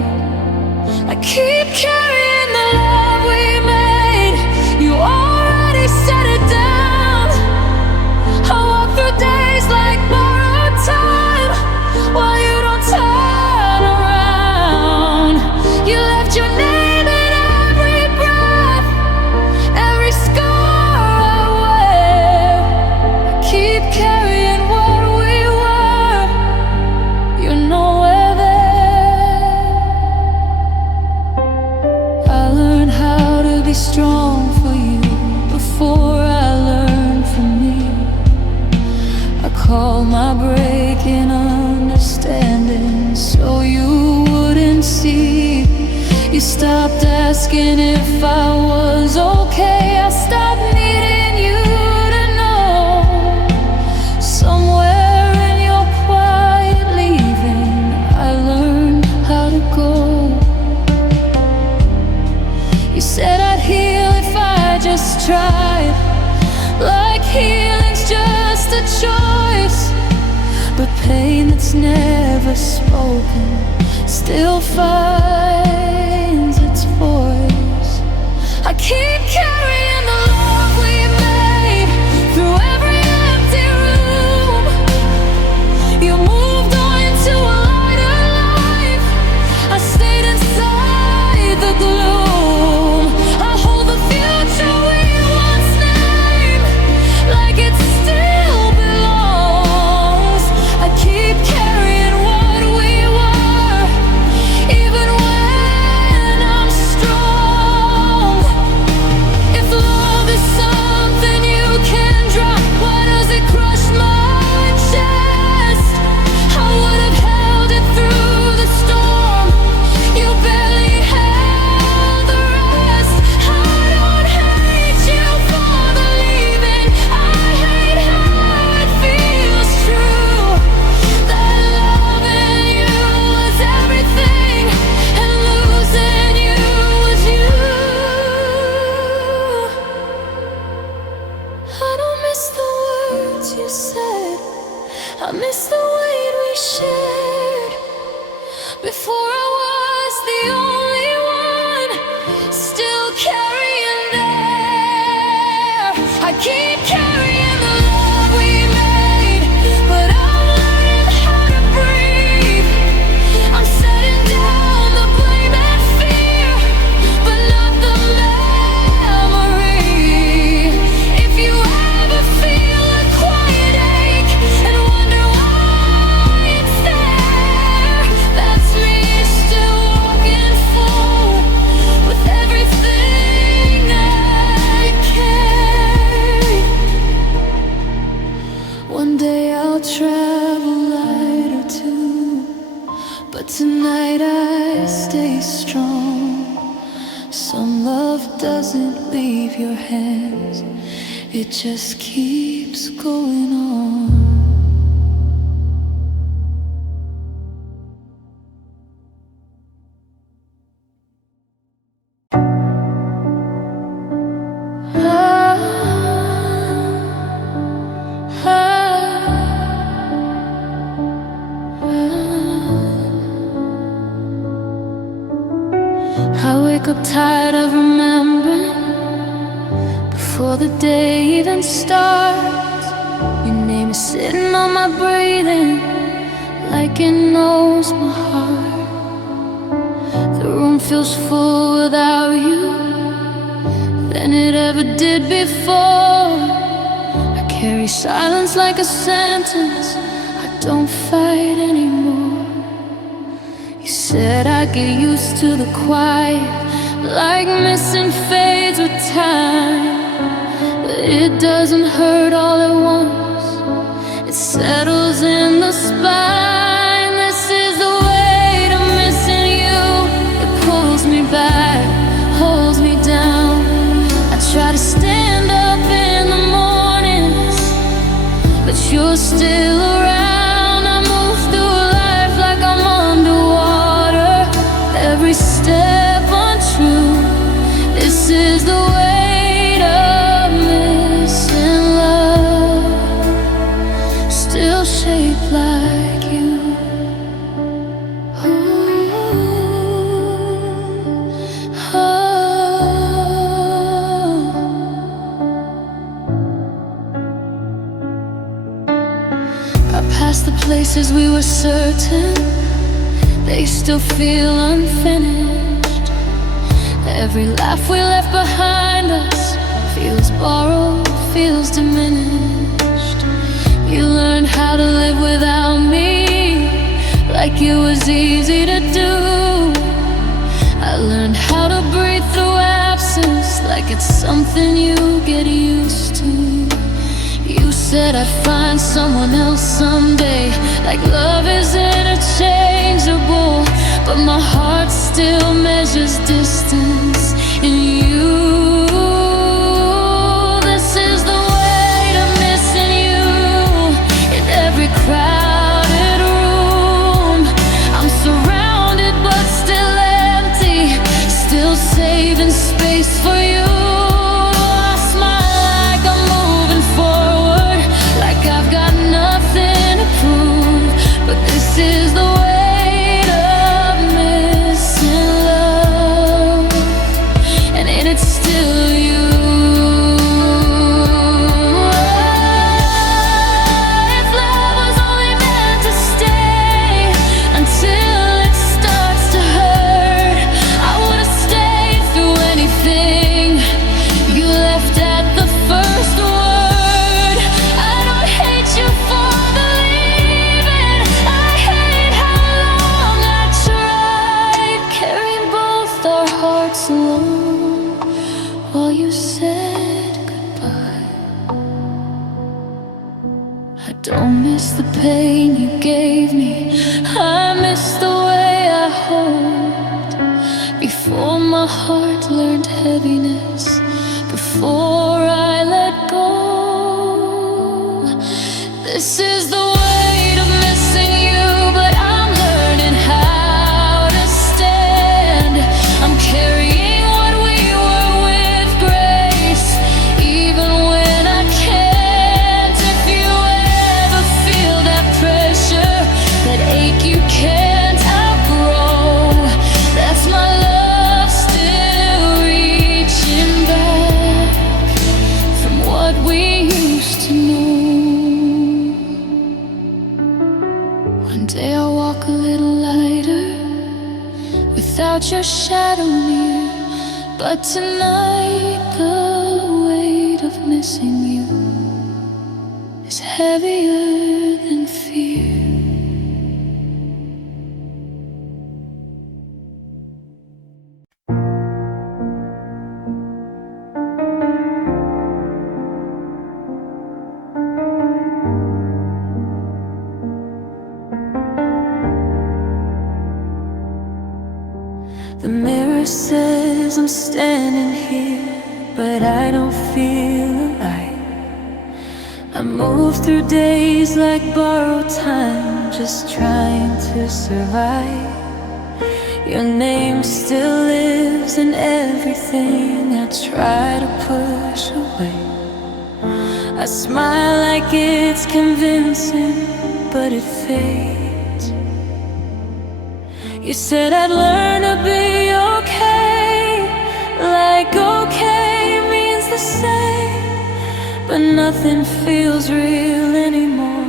I keep carrying the love we made, you already set it down. I walk through days like borrowed time, while you don't turn around. You left your name in every breath, every scar I wear. I keep carrying what we were, you're nowhere there. I learned how to be strong for you before I learned from me. I called my break in understanding so you wouldn't see. You stopped asking if I was okay, I stopped needing you to know. Somewhere in your quiet leaving, I learned how to go. You said I'd heal if I just tried, like healing's just a choice. But pain that's never spoken still finds its voice. I keep carrying the love we made through every empty room. You moved on into a lighter life, I stayed inside the gloom. I hold the future we once named, like it still belongs. I keep carrying what we were, even when I'm strong. If love is something you can drop, why does it crush my chest? I would have held it through the storm, you barely held the rest. I don't hate you for the leaving, I hate how it feels true, that loving you was everything and losing you was you. I don't miss the words you said, I miss the weight we shared. Before I was the only one, still carrying there. I keep carrying the love we made, but I'm learning how to breathe. I'm setting down the blame and fear, but not the memory. If you ever feel a quiet ache and wonder why it's there, that's me but tonight I stay strong. Some love doesn't leave your hands, it just keeps going on. I wake up tired of remembering before the day even starts. Your name is sitting on my breathing like it knows my heart. The room feels full without you than it ever did before. I carry silence like a sentence, I don't fight anymore. You said I'd get used to the quiet, like missing fades with time. But it doesn't hurt all at once, it settles in the spine. This is the weight of missing you, it pulls me back, holds me down. I try to stand up in the mornings, but you're still around. I move through life like I'm underwater, every step untrue. This is the weight of missing love, still shaped like you. Ooh, oh. I passed the places we were certain, they still feel unfinished. Every laugh we left behind us feels borrowed, feels diminished. You learned how to live without me, like it was easy to do. I learned how to breathe through absence, like it's something you get used to. You said I'd find someone else someday, like love is interchangeable. But my heart still measures distance in you. This is the weight of missing you, in every crowded room. I'm surrounded but still empty, still saving space for you. I smile like I'm moving forward, like I've got nothing to prove. But this is the weight of missing love, and it's still you. If love was only meant to stay until it starts to hurt, I would've stayed through anything. You left at the first word. I don't hate you for believing, I hate how long I tried carrying both our hearts alone while you said goodbye. I don't miss the pain you gave me, I miss the way I hoped. Before my heart learned heaviness, before I let go. This is the weight of missing you, but I'm learning how to stand. I'm carrying what we were with grace, even when I can't. If you ever feel that pressure, that ache you can't outgrow, that's my love still reaching back from what we used to know. One day I'll walk a little lighter without your shadow near, but tonight the weight of missing you is heavier than fear. The mirror says I'm standing here, but I don't feel alive. I move through days like borrowed time, just trying to survive. Your name still lives in everything I try to push away. I smile like it's convincing, but it fades. You said I'd learn to be okay, like okay means the same, but nothing feels real anymore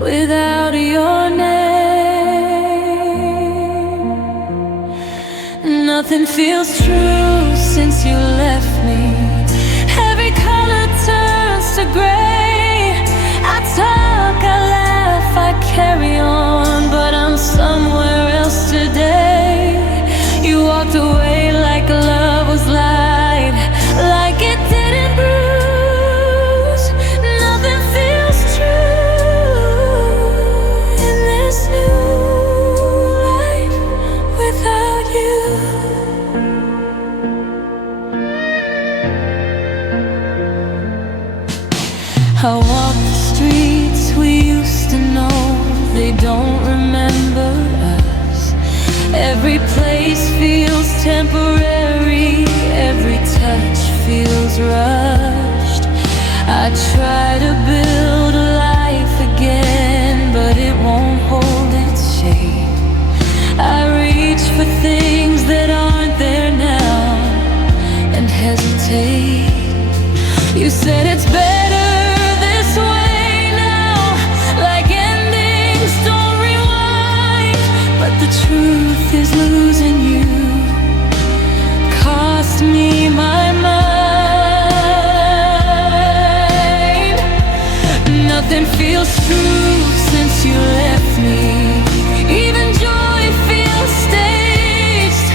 without your name. Nothing feels true since you left me. Every color turns to gray. I talk, I laugh, I carry on, but I'm somewhere else today. You walked away like love was light, like it didn't bruise. Nothing feels true in this new life without you. I walk the streets we used to know, they don't remember us. Every place feels temporary, every touch feels rushed. I try to build a life again, but it won't hold its shape. I reach for things that aren't there now and hesitate. You said it's better this way now, like endings don't rewind. But the truth is losing you cost me my mind. Nothing feels true since you left me. Even joy feels staged.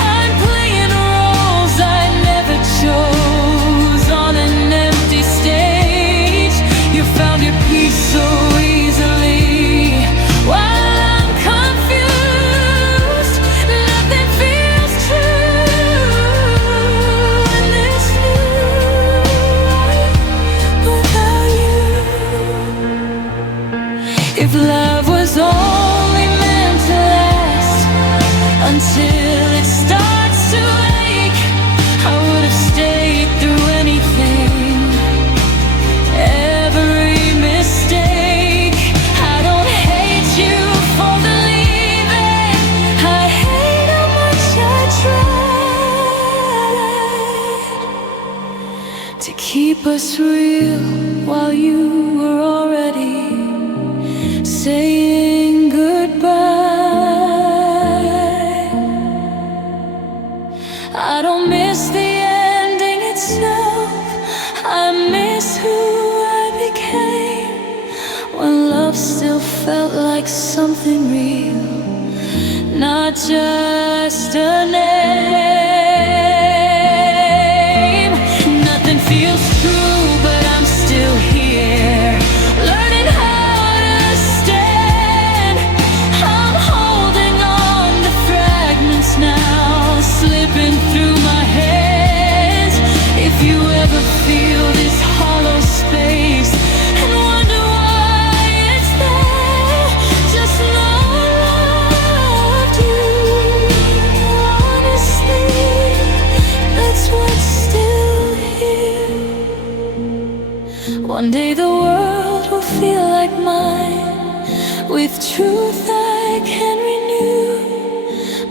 I'm playing roles I never chose on an empty stage. You found your peace so easily while I'm confused. Nothing feels true in this new life without you. If love was only meant to last until it starts to ache, I would have stayed through anything, every mistake. I don't hate you for believing, I hate how much I tried to keep us real while you were already saying goodbye. I don't miss the ending itself, I miss who I became when love still felt like something real, not just a name. Nothing feels true, but I'm still here, learning how to stand. I'm holding on to fragments now, slipping through my hands. If you ever feel this hollow space and wonder why it's there, just know I loved you honestly. That's what's still here. One day the world will feel like mine, with truth I can renew.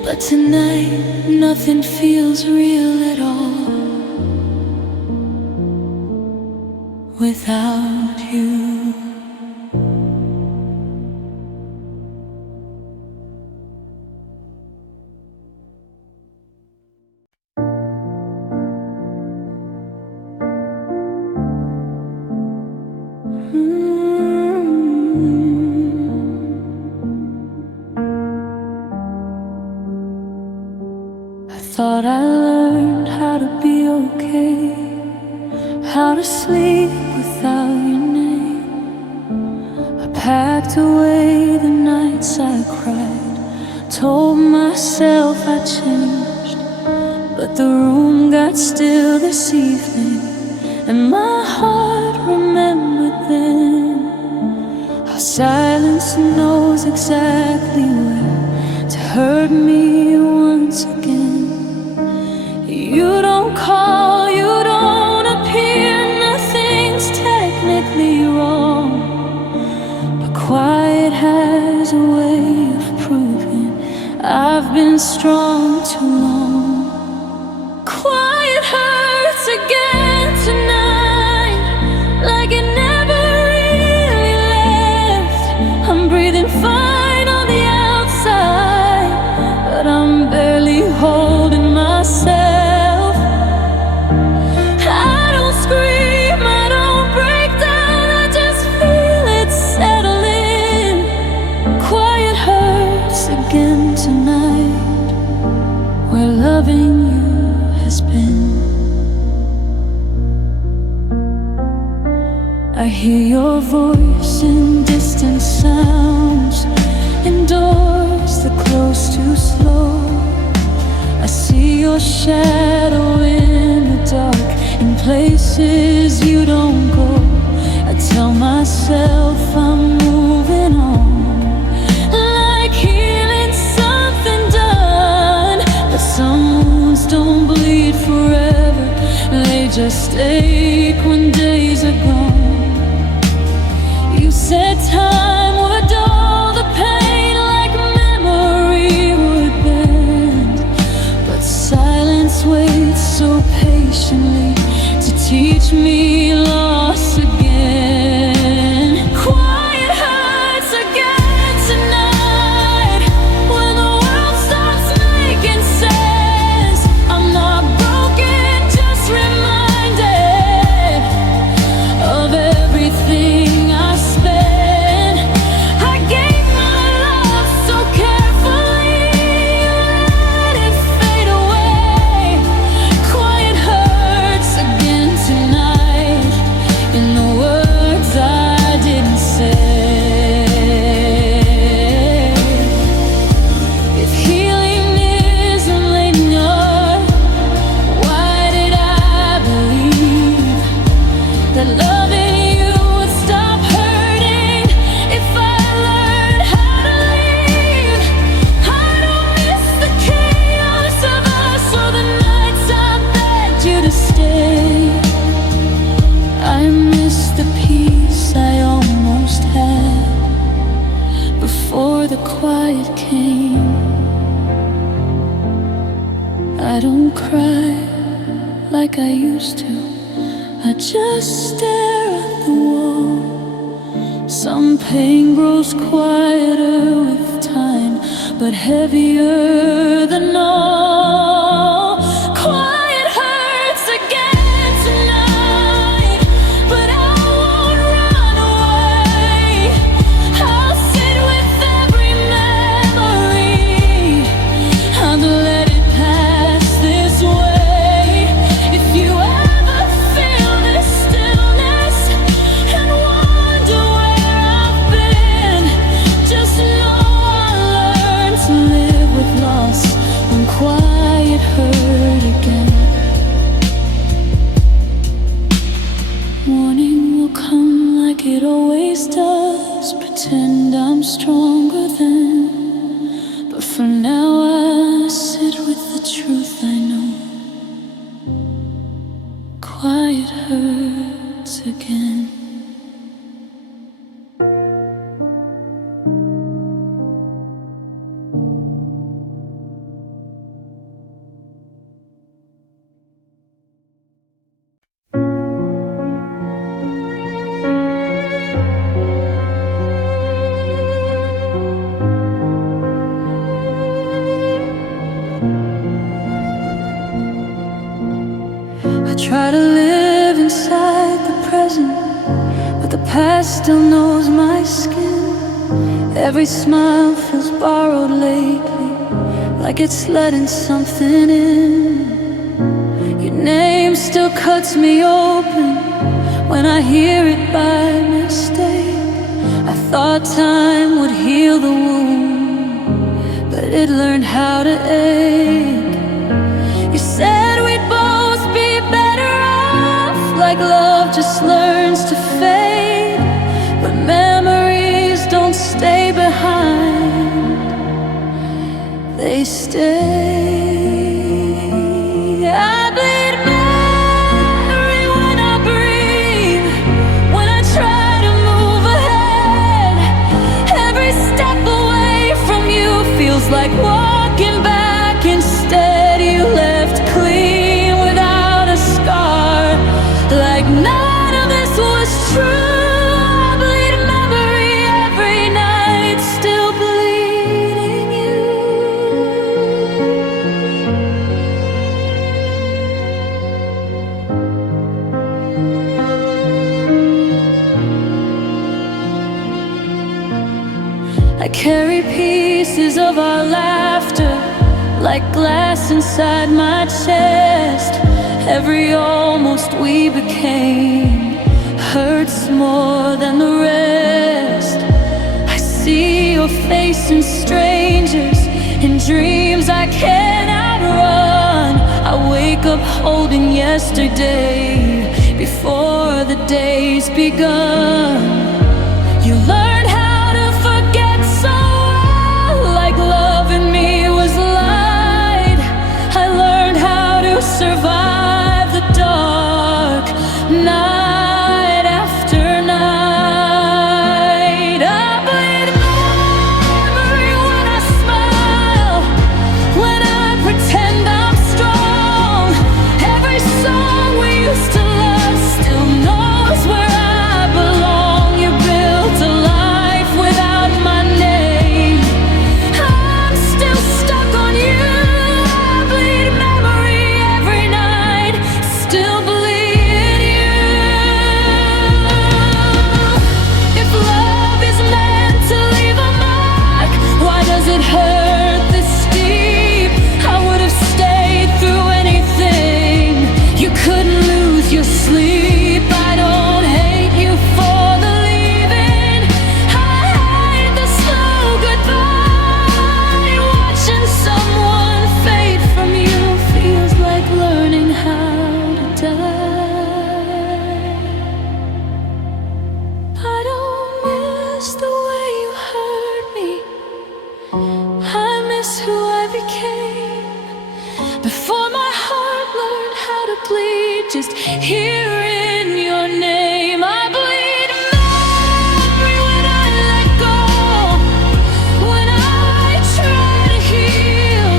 But tonight nothing feels real at all without you. I thought I learned how to be okay, how to sleep without your name. I packed away the nights I cried, told myself I changed, but the room got still this evening, and my heart remembered then how silence knows exactly where to hurt me once again. You don't call, you don't appear, nothing's technically wrong, but quiet has a way of proving I've been strong too long. Quiet hurts again tonight, like it never really left. I'm breathing fine on the outside, but I'm barely holding myself. I don't scream, I don't break down, I just feel it settling. Quiet hurts again tonight, where loving you has been. I hear your voice in distant sounds, indoors the close too slow. I see your shadow in the dark, in places you don't go. I tell myself I'm moving on, like healing something done, but some wounds don't bleed forever, they just ache when days are gone. You said time would dull the pain like memory would bend, but silence waits so patiently to teach me loss again. Quiet hurts again tonight, when the world stops making sense. I'm not broken, just reminded of everything I spent. I gave my love so carefully, you let it fade away. Quiet hurts again tonight, in the words I didn't say. If healing isn't linear, why did I believe that loving you would stop hurting if I learned how to leave? I don't miss the chaos of us or the nights I begged you to stay. I miss the peace I almost had before the quiet came. I don't cry like I used to, I just stare at the wall. Some pain grows quieter with time, but heavier than all. Quiet hurts again tonight, but I won't run away. I'll sit with every memory, I'll let it pass this way. If you ever feel this stillness and wonder where I've been, just know I learned to live with loss when quiet hurt again. Morning will come like it always does, pretend I'm stronger then, but for now I sit with the truth I know. Quiet hurts again. I try to live inside the present, but the past still knows my skin. Every smile feels borrowed lately, like it's letting something in. Your name still cuts me open when I hear it by mistake. I thought time would heal the wound, but but it learned how to ache. You said we'd both be better off, like love just learns to fade. But memories don't stay behind, they stay. I bleed memory when I breathe, when I try to move ahead. Every step away from you feels like walking back instead. You left clean without a scar, like none of this was true. I carry pieces of our laughter like glass inside my chest. Every almost we became hurts more than the rest. I see your face in strangers, in dreams I cannot run. I wake up holding yesterday before the day's begun. You learn how to forget so well, like love in me was light. I learned how to survive the dark night after night. I bleed memory when I smile, when I pretend I'm strong. Every song we used to love still knows where I belong. You built a life without my name. I'm still stuck on you. I bleed memory every night, still bleed you. If love is meant to leave a mark, why does it hurt this deep? I would have stayed through anything. You couldn't lose your sleep. I don't hate you for the leaving. I hate the slow goodbye. Watching someone fade from you feels like learning how to die. I don't miss the way you hurt me. I miss who I became before my heart learned how to bleed. Just hearing your name, I bleed memory when I let go, when I try to heal.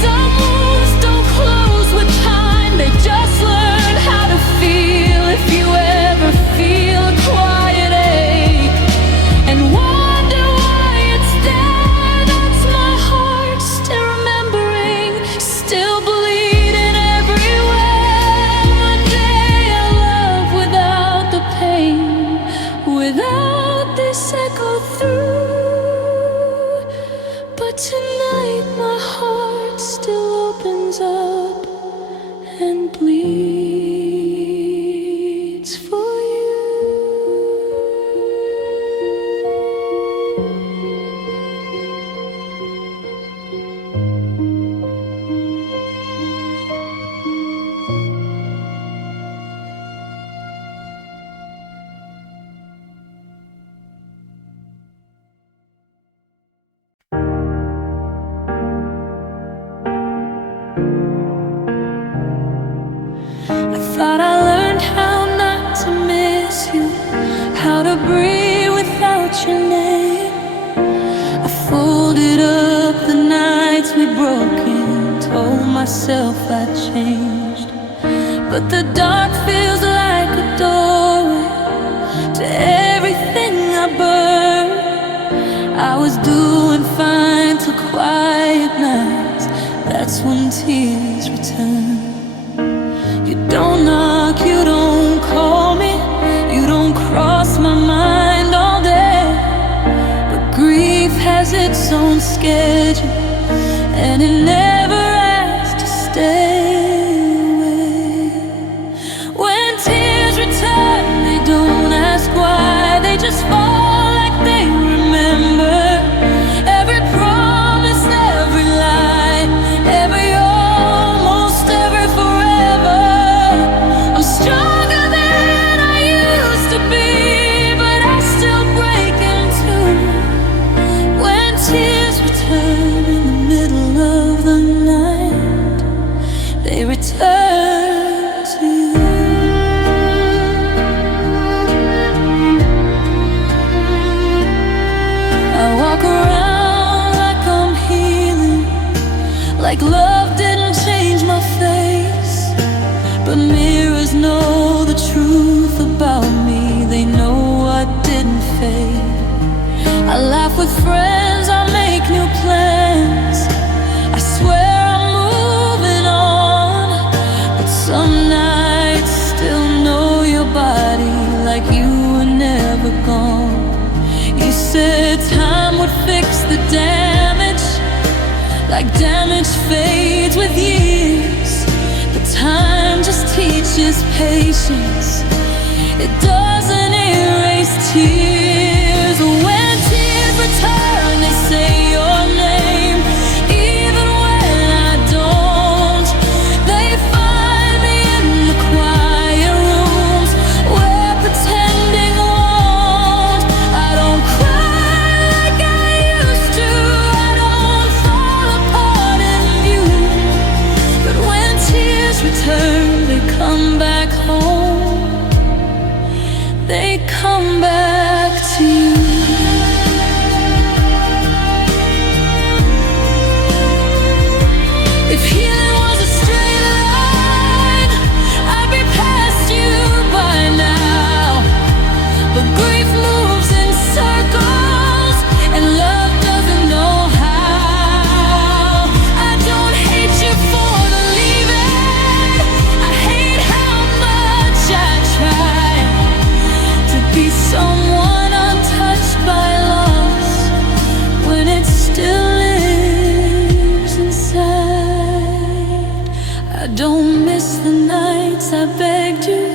Some wounds don't close with time, they just learn how to feel. If you ever feel a quiet ache and wonder why it's there, that's my heart still remembering, still bleeding everywhere. One day I'll love without the pain, without this echo through. But tonight my heart still opens up and bleeds for you. I thought I learned how not to miss you, how to breathe without your name. I folded up the nights we'd broken, told myself I'd changed. But the dark feels like a doorway to everything I burned. I was doing fine till quiet nights, that's when tears return. You don't knock, you don't call me, you don't cross my mind all day. But grief has its own schedule, and it never has to stay away. When tears return, they don't ask why, they just fall like they remember every promise, every like love didn't change my face. But mirrors know the truth about me, they know what didn't fade. I laugh with friends, I make new plans, I swear I'm moving on. But some nights still know your body like you were never gone. You said time would fix the damage, like damage fades with years. But time just teaches patience, it doesn't erase tears. When tears return, they say your name, even when I don't. They find me in the quiet rooms where pretending won't. I don't cry like I used to, I don't fall apart in view. But when tears return, they come back home, they come back to you. If healing was a straight line, I'd be past you by now. But grief moves in circles, and love doesn't know how. I don't hate you for the leaving, I hate how much I tried to be someone untouched by loss when it still lives inside. I don't miss the nights I begged you,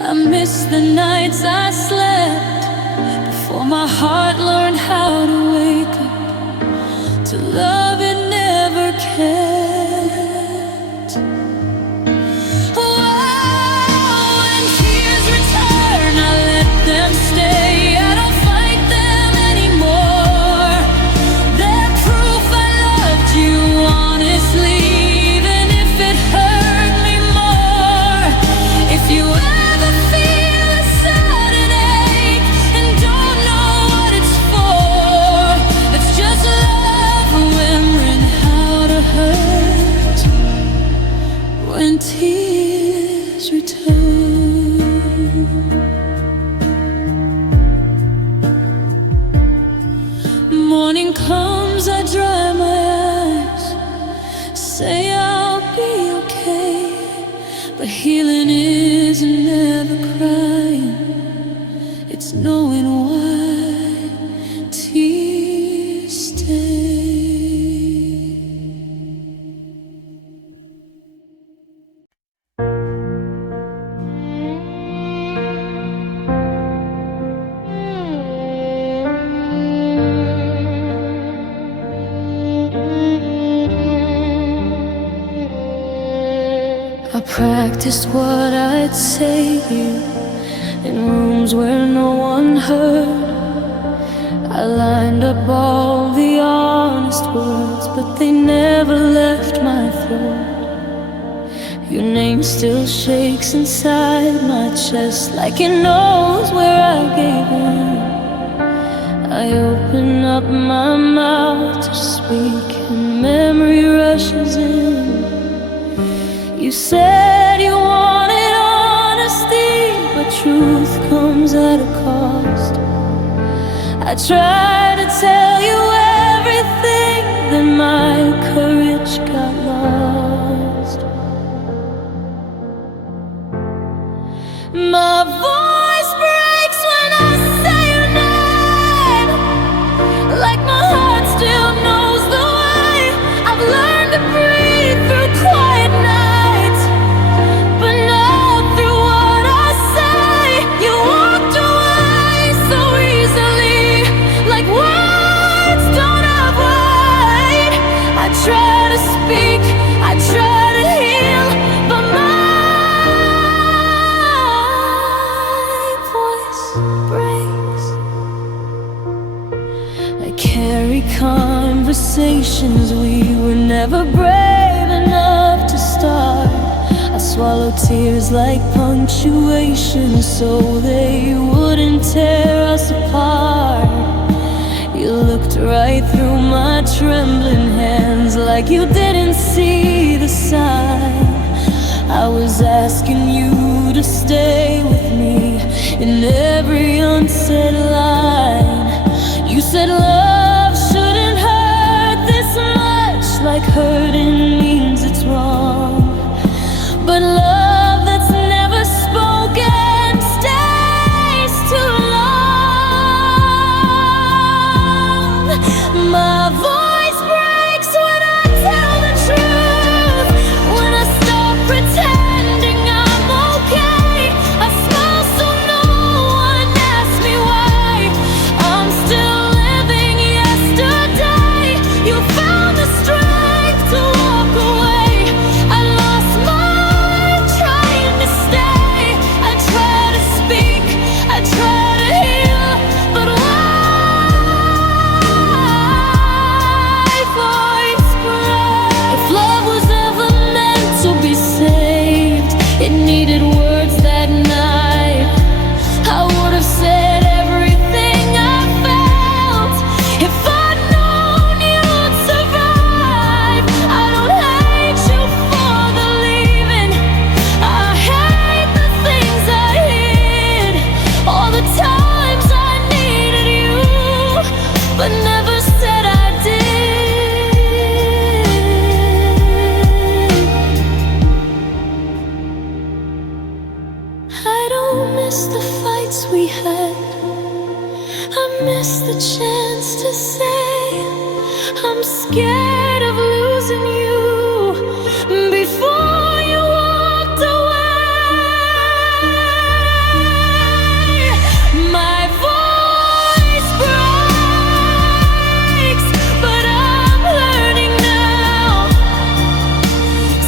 I miss the nights I slept before my heart learned how to wake up to love it never kept. When tears return, I let them stay, I don't fight them anymore. They're proof I loved you honestly, even if it hurt me more. If you ever feel a sudden ache and don't know what it's for, it's just love remembering how to hurt when tears return. Morning comes, I dry my eyes, say I'll be okay. But healing isn't never crying, it's knowing why tears stay. I practiced what I'd say here in rooms where no one heard. I lined up all the honest words, but they never left my throat. Your name still shakes inside my chest like it knows where I gave in. I open up my mouth to speak and memory rushes in. You said you wanted honesty, but truth comes at a cost. I tried to tell you everything, then my courage got lost. My voice breaks when I say your name, like my heart still knows the way. I've learned to breathe through quiet nights, but not through what I say. You walked away so easily, like words don't have weight. I try to speak, I try to heal, but my voice breaks. I carry conversations we were never brave enough to start. I swallow tears like punctuation so they wouldn't tear us apart. You looked right through my trembling hands like like you didn't see the sign. I was asking you to stay with me in every unsaid line. You said love shouldn't hurt this much, like hurting means it's wrong. But love that's never spoken stays too long. My voice breaks when I tell the truth, when I stop pretending I'm okay. I smile so no one asks me why. I'm still living yesterday. You found the strength to walk away. I lost mine trying to stay. I try to speak, I try to heal, but why voice break? If love was ever meant to be saved, it needed words that night. I would have said everything I felt. If I'd known you'd survive. I don't hate you for the leaving. I hate the things I hid, all the times I needed you, but never said I did. I don't miss the fights we had. I miss the chance to say I'm scared of losing you before you walked away. My voice breaks, but I'm learning now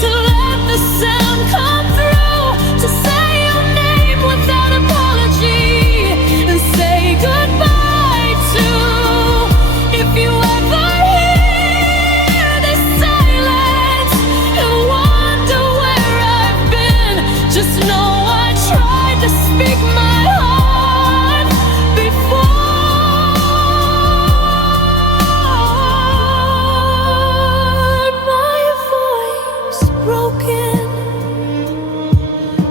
to let the sound come through, to say your name without apology, and say goodbye to. If you ever hear this silence and wonder where I've been, just know I tried to speak my heart before my voice broken.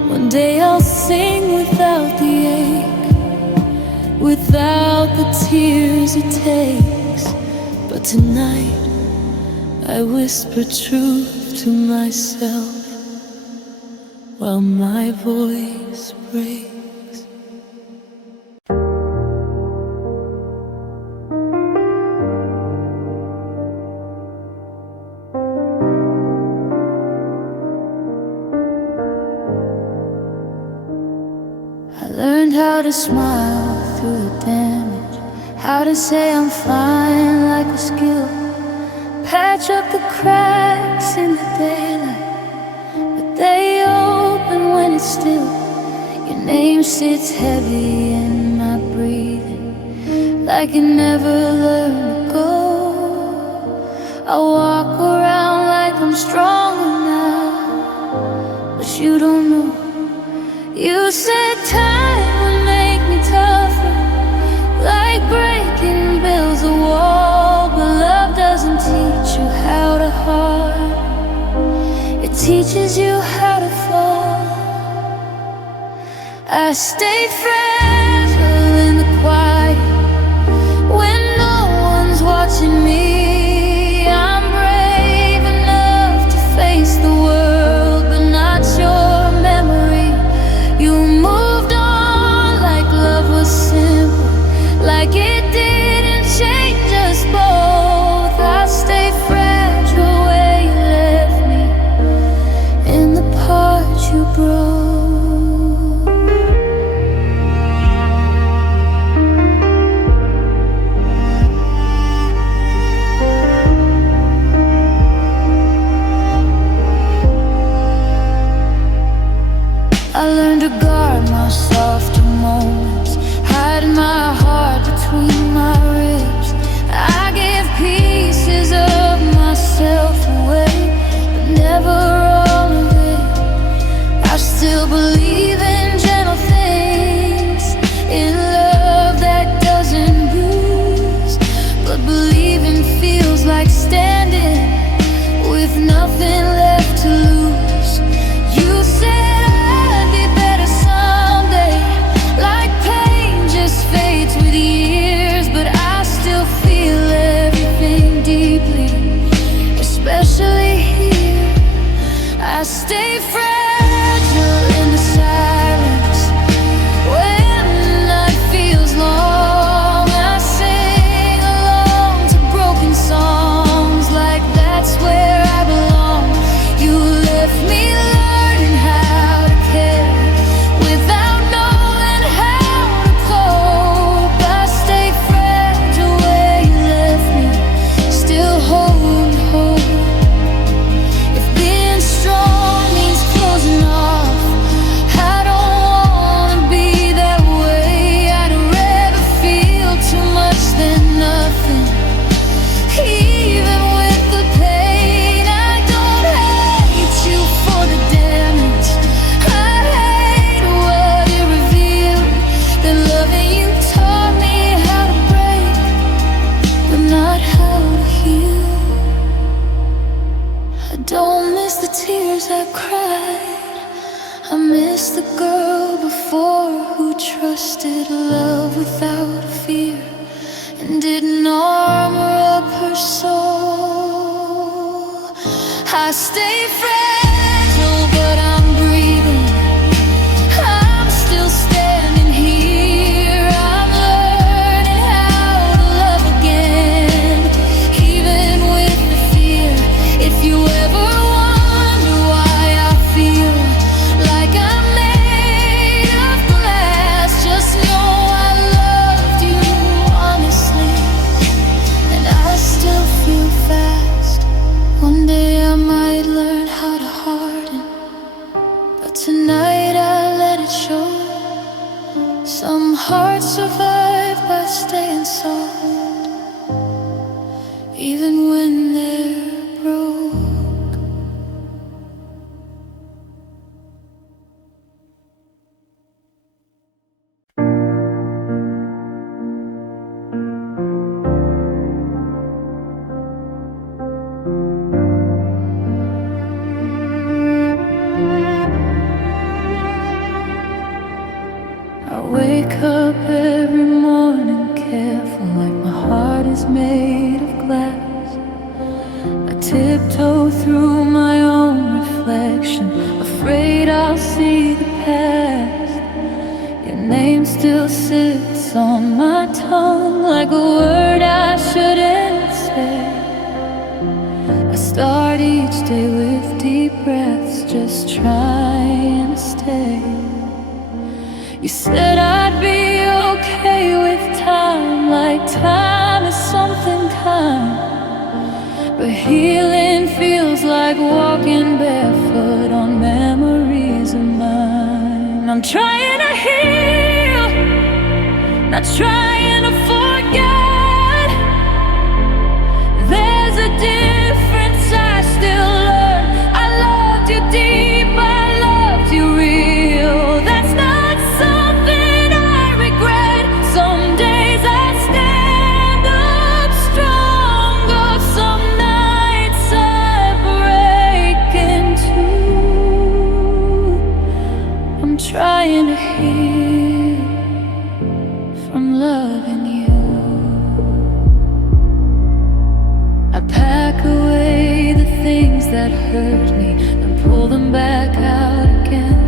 One day I'll sing without the ache, without the tears it takes. But tonight I whisper truth to myself while my voice breaks. I learned how to smile through the damage, how to say I'm fine like a skill, patch up the cracks in the daylight, but they open when it's still. Your name sits heavy in my breathing, like it never learned to go. I walk around like I'm stronger now, but you don't know. You said time would make me tougher, like breaking builds a wall. But love doesn't teach you how to heart, it teaches you how to fall. I stayed fragile in the quiet when no one's watching me. I'm brave enough to face the world, but not your memory. You moved on like love was simple, like it didn't change us both. I stay fragile where you left me, in the part you broke. nothing left to lose. You said I'd be better someday, like pain just fades with years, but I still feel everything deeply, especially here. I stay fragile in the silence when the night feels long. I sing along to broken songs like that's where I belong. You left me learning how to care without knowing how to cope. I stay fragile where you left me, still holding hope. If being strong means closing off, I don't wanna be that way. I'd rather feel too much than nothing. Even with the pain, I don't hate you for the damage. I hate what it revealed. That loving you taught me how to break, but not how to heal. I don't miss the tears I cried. I miss the girl before who trusted love without fear and didn't armor up her soul. I stay fragile, but I'm breathing. I'm still standing here. I'm learning how to love again, even with the fear. If you ever wonder why I feel like I'm made of glass, just know I loved you honestly, and I still feel fast. One day I might learn how to harden, but tonight I let it show. Some hearts survive by staying soft, even when they're broke. I wake up every morning careful, like my heart is made of glass. I tiptoe through my own reflection, afraid I'll see the past. Your name still sits on my tongue like a word I shouldn't say. I start each day with deep breaths, just trying to stay. You said I'd be okay with time, like time is something kind. But healing feels like walking barefoot on memories of mine. I'm trying to heal, not trying to forget. There's a difference I still learn. I loved you deep, I loved you real. That's not something I regret. Some days I stand up stronger, some nights I break in two. I'm trying to heal from loving you. I pack away the things that hurt me and pull them back out again.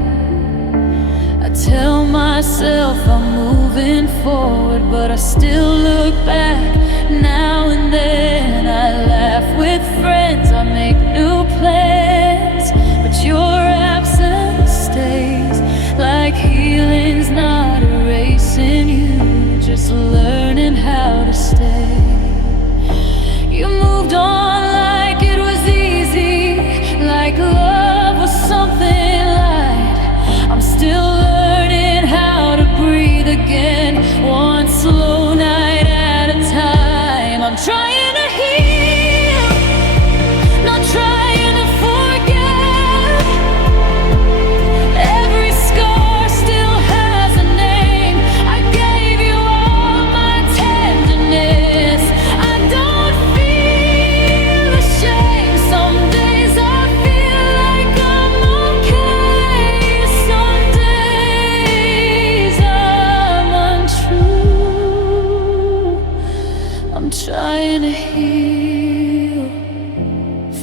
I tell myself I'm moving forward, but I still look back now and then. I laugh with friends, I make new plans, but your absence stays like healing's not erasing you, just learning how to stay. You moved on like it was easy, like love was something light. I'm still learning how to breathe again, one slow night at a time. I'm trying to heal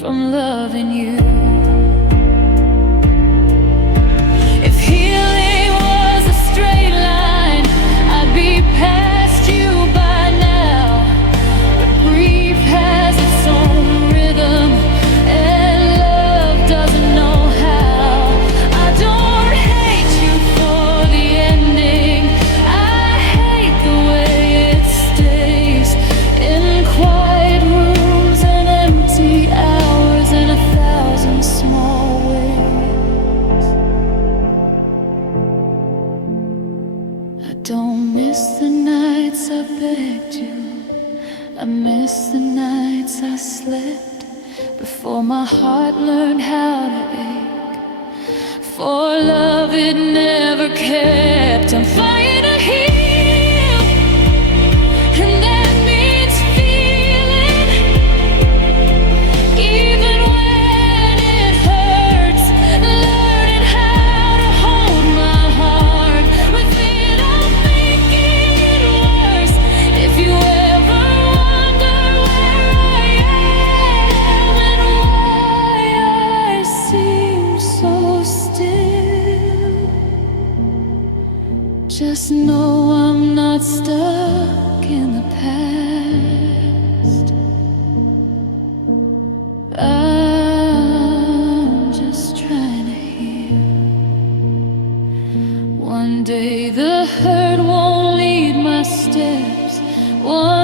from loving you. If healing was a straight line, I'd be past you by now. But grief has its own rhythm, and love doesn't know how. I don't hate you for the ending, I hate the way it stays in quiet rooms and empty hours in 1,000 small ways. I don't miss the nights I begged you, I miss the nights I slept before my heart learned how to ache. For love it never kept. I'm fighting to heal, and that means feeling, even when it hurts. Learning how to hold my heart without making it worse. If you ever wonder where I am and why I seem so still, just know I'm not stuck in the past. I'm just trying to heal. One day the hurt won't lead my steps. One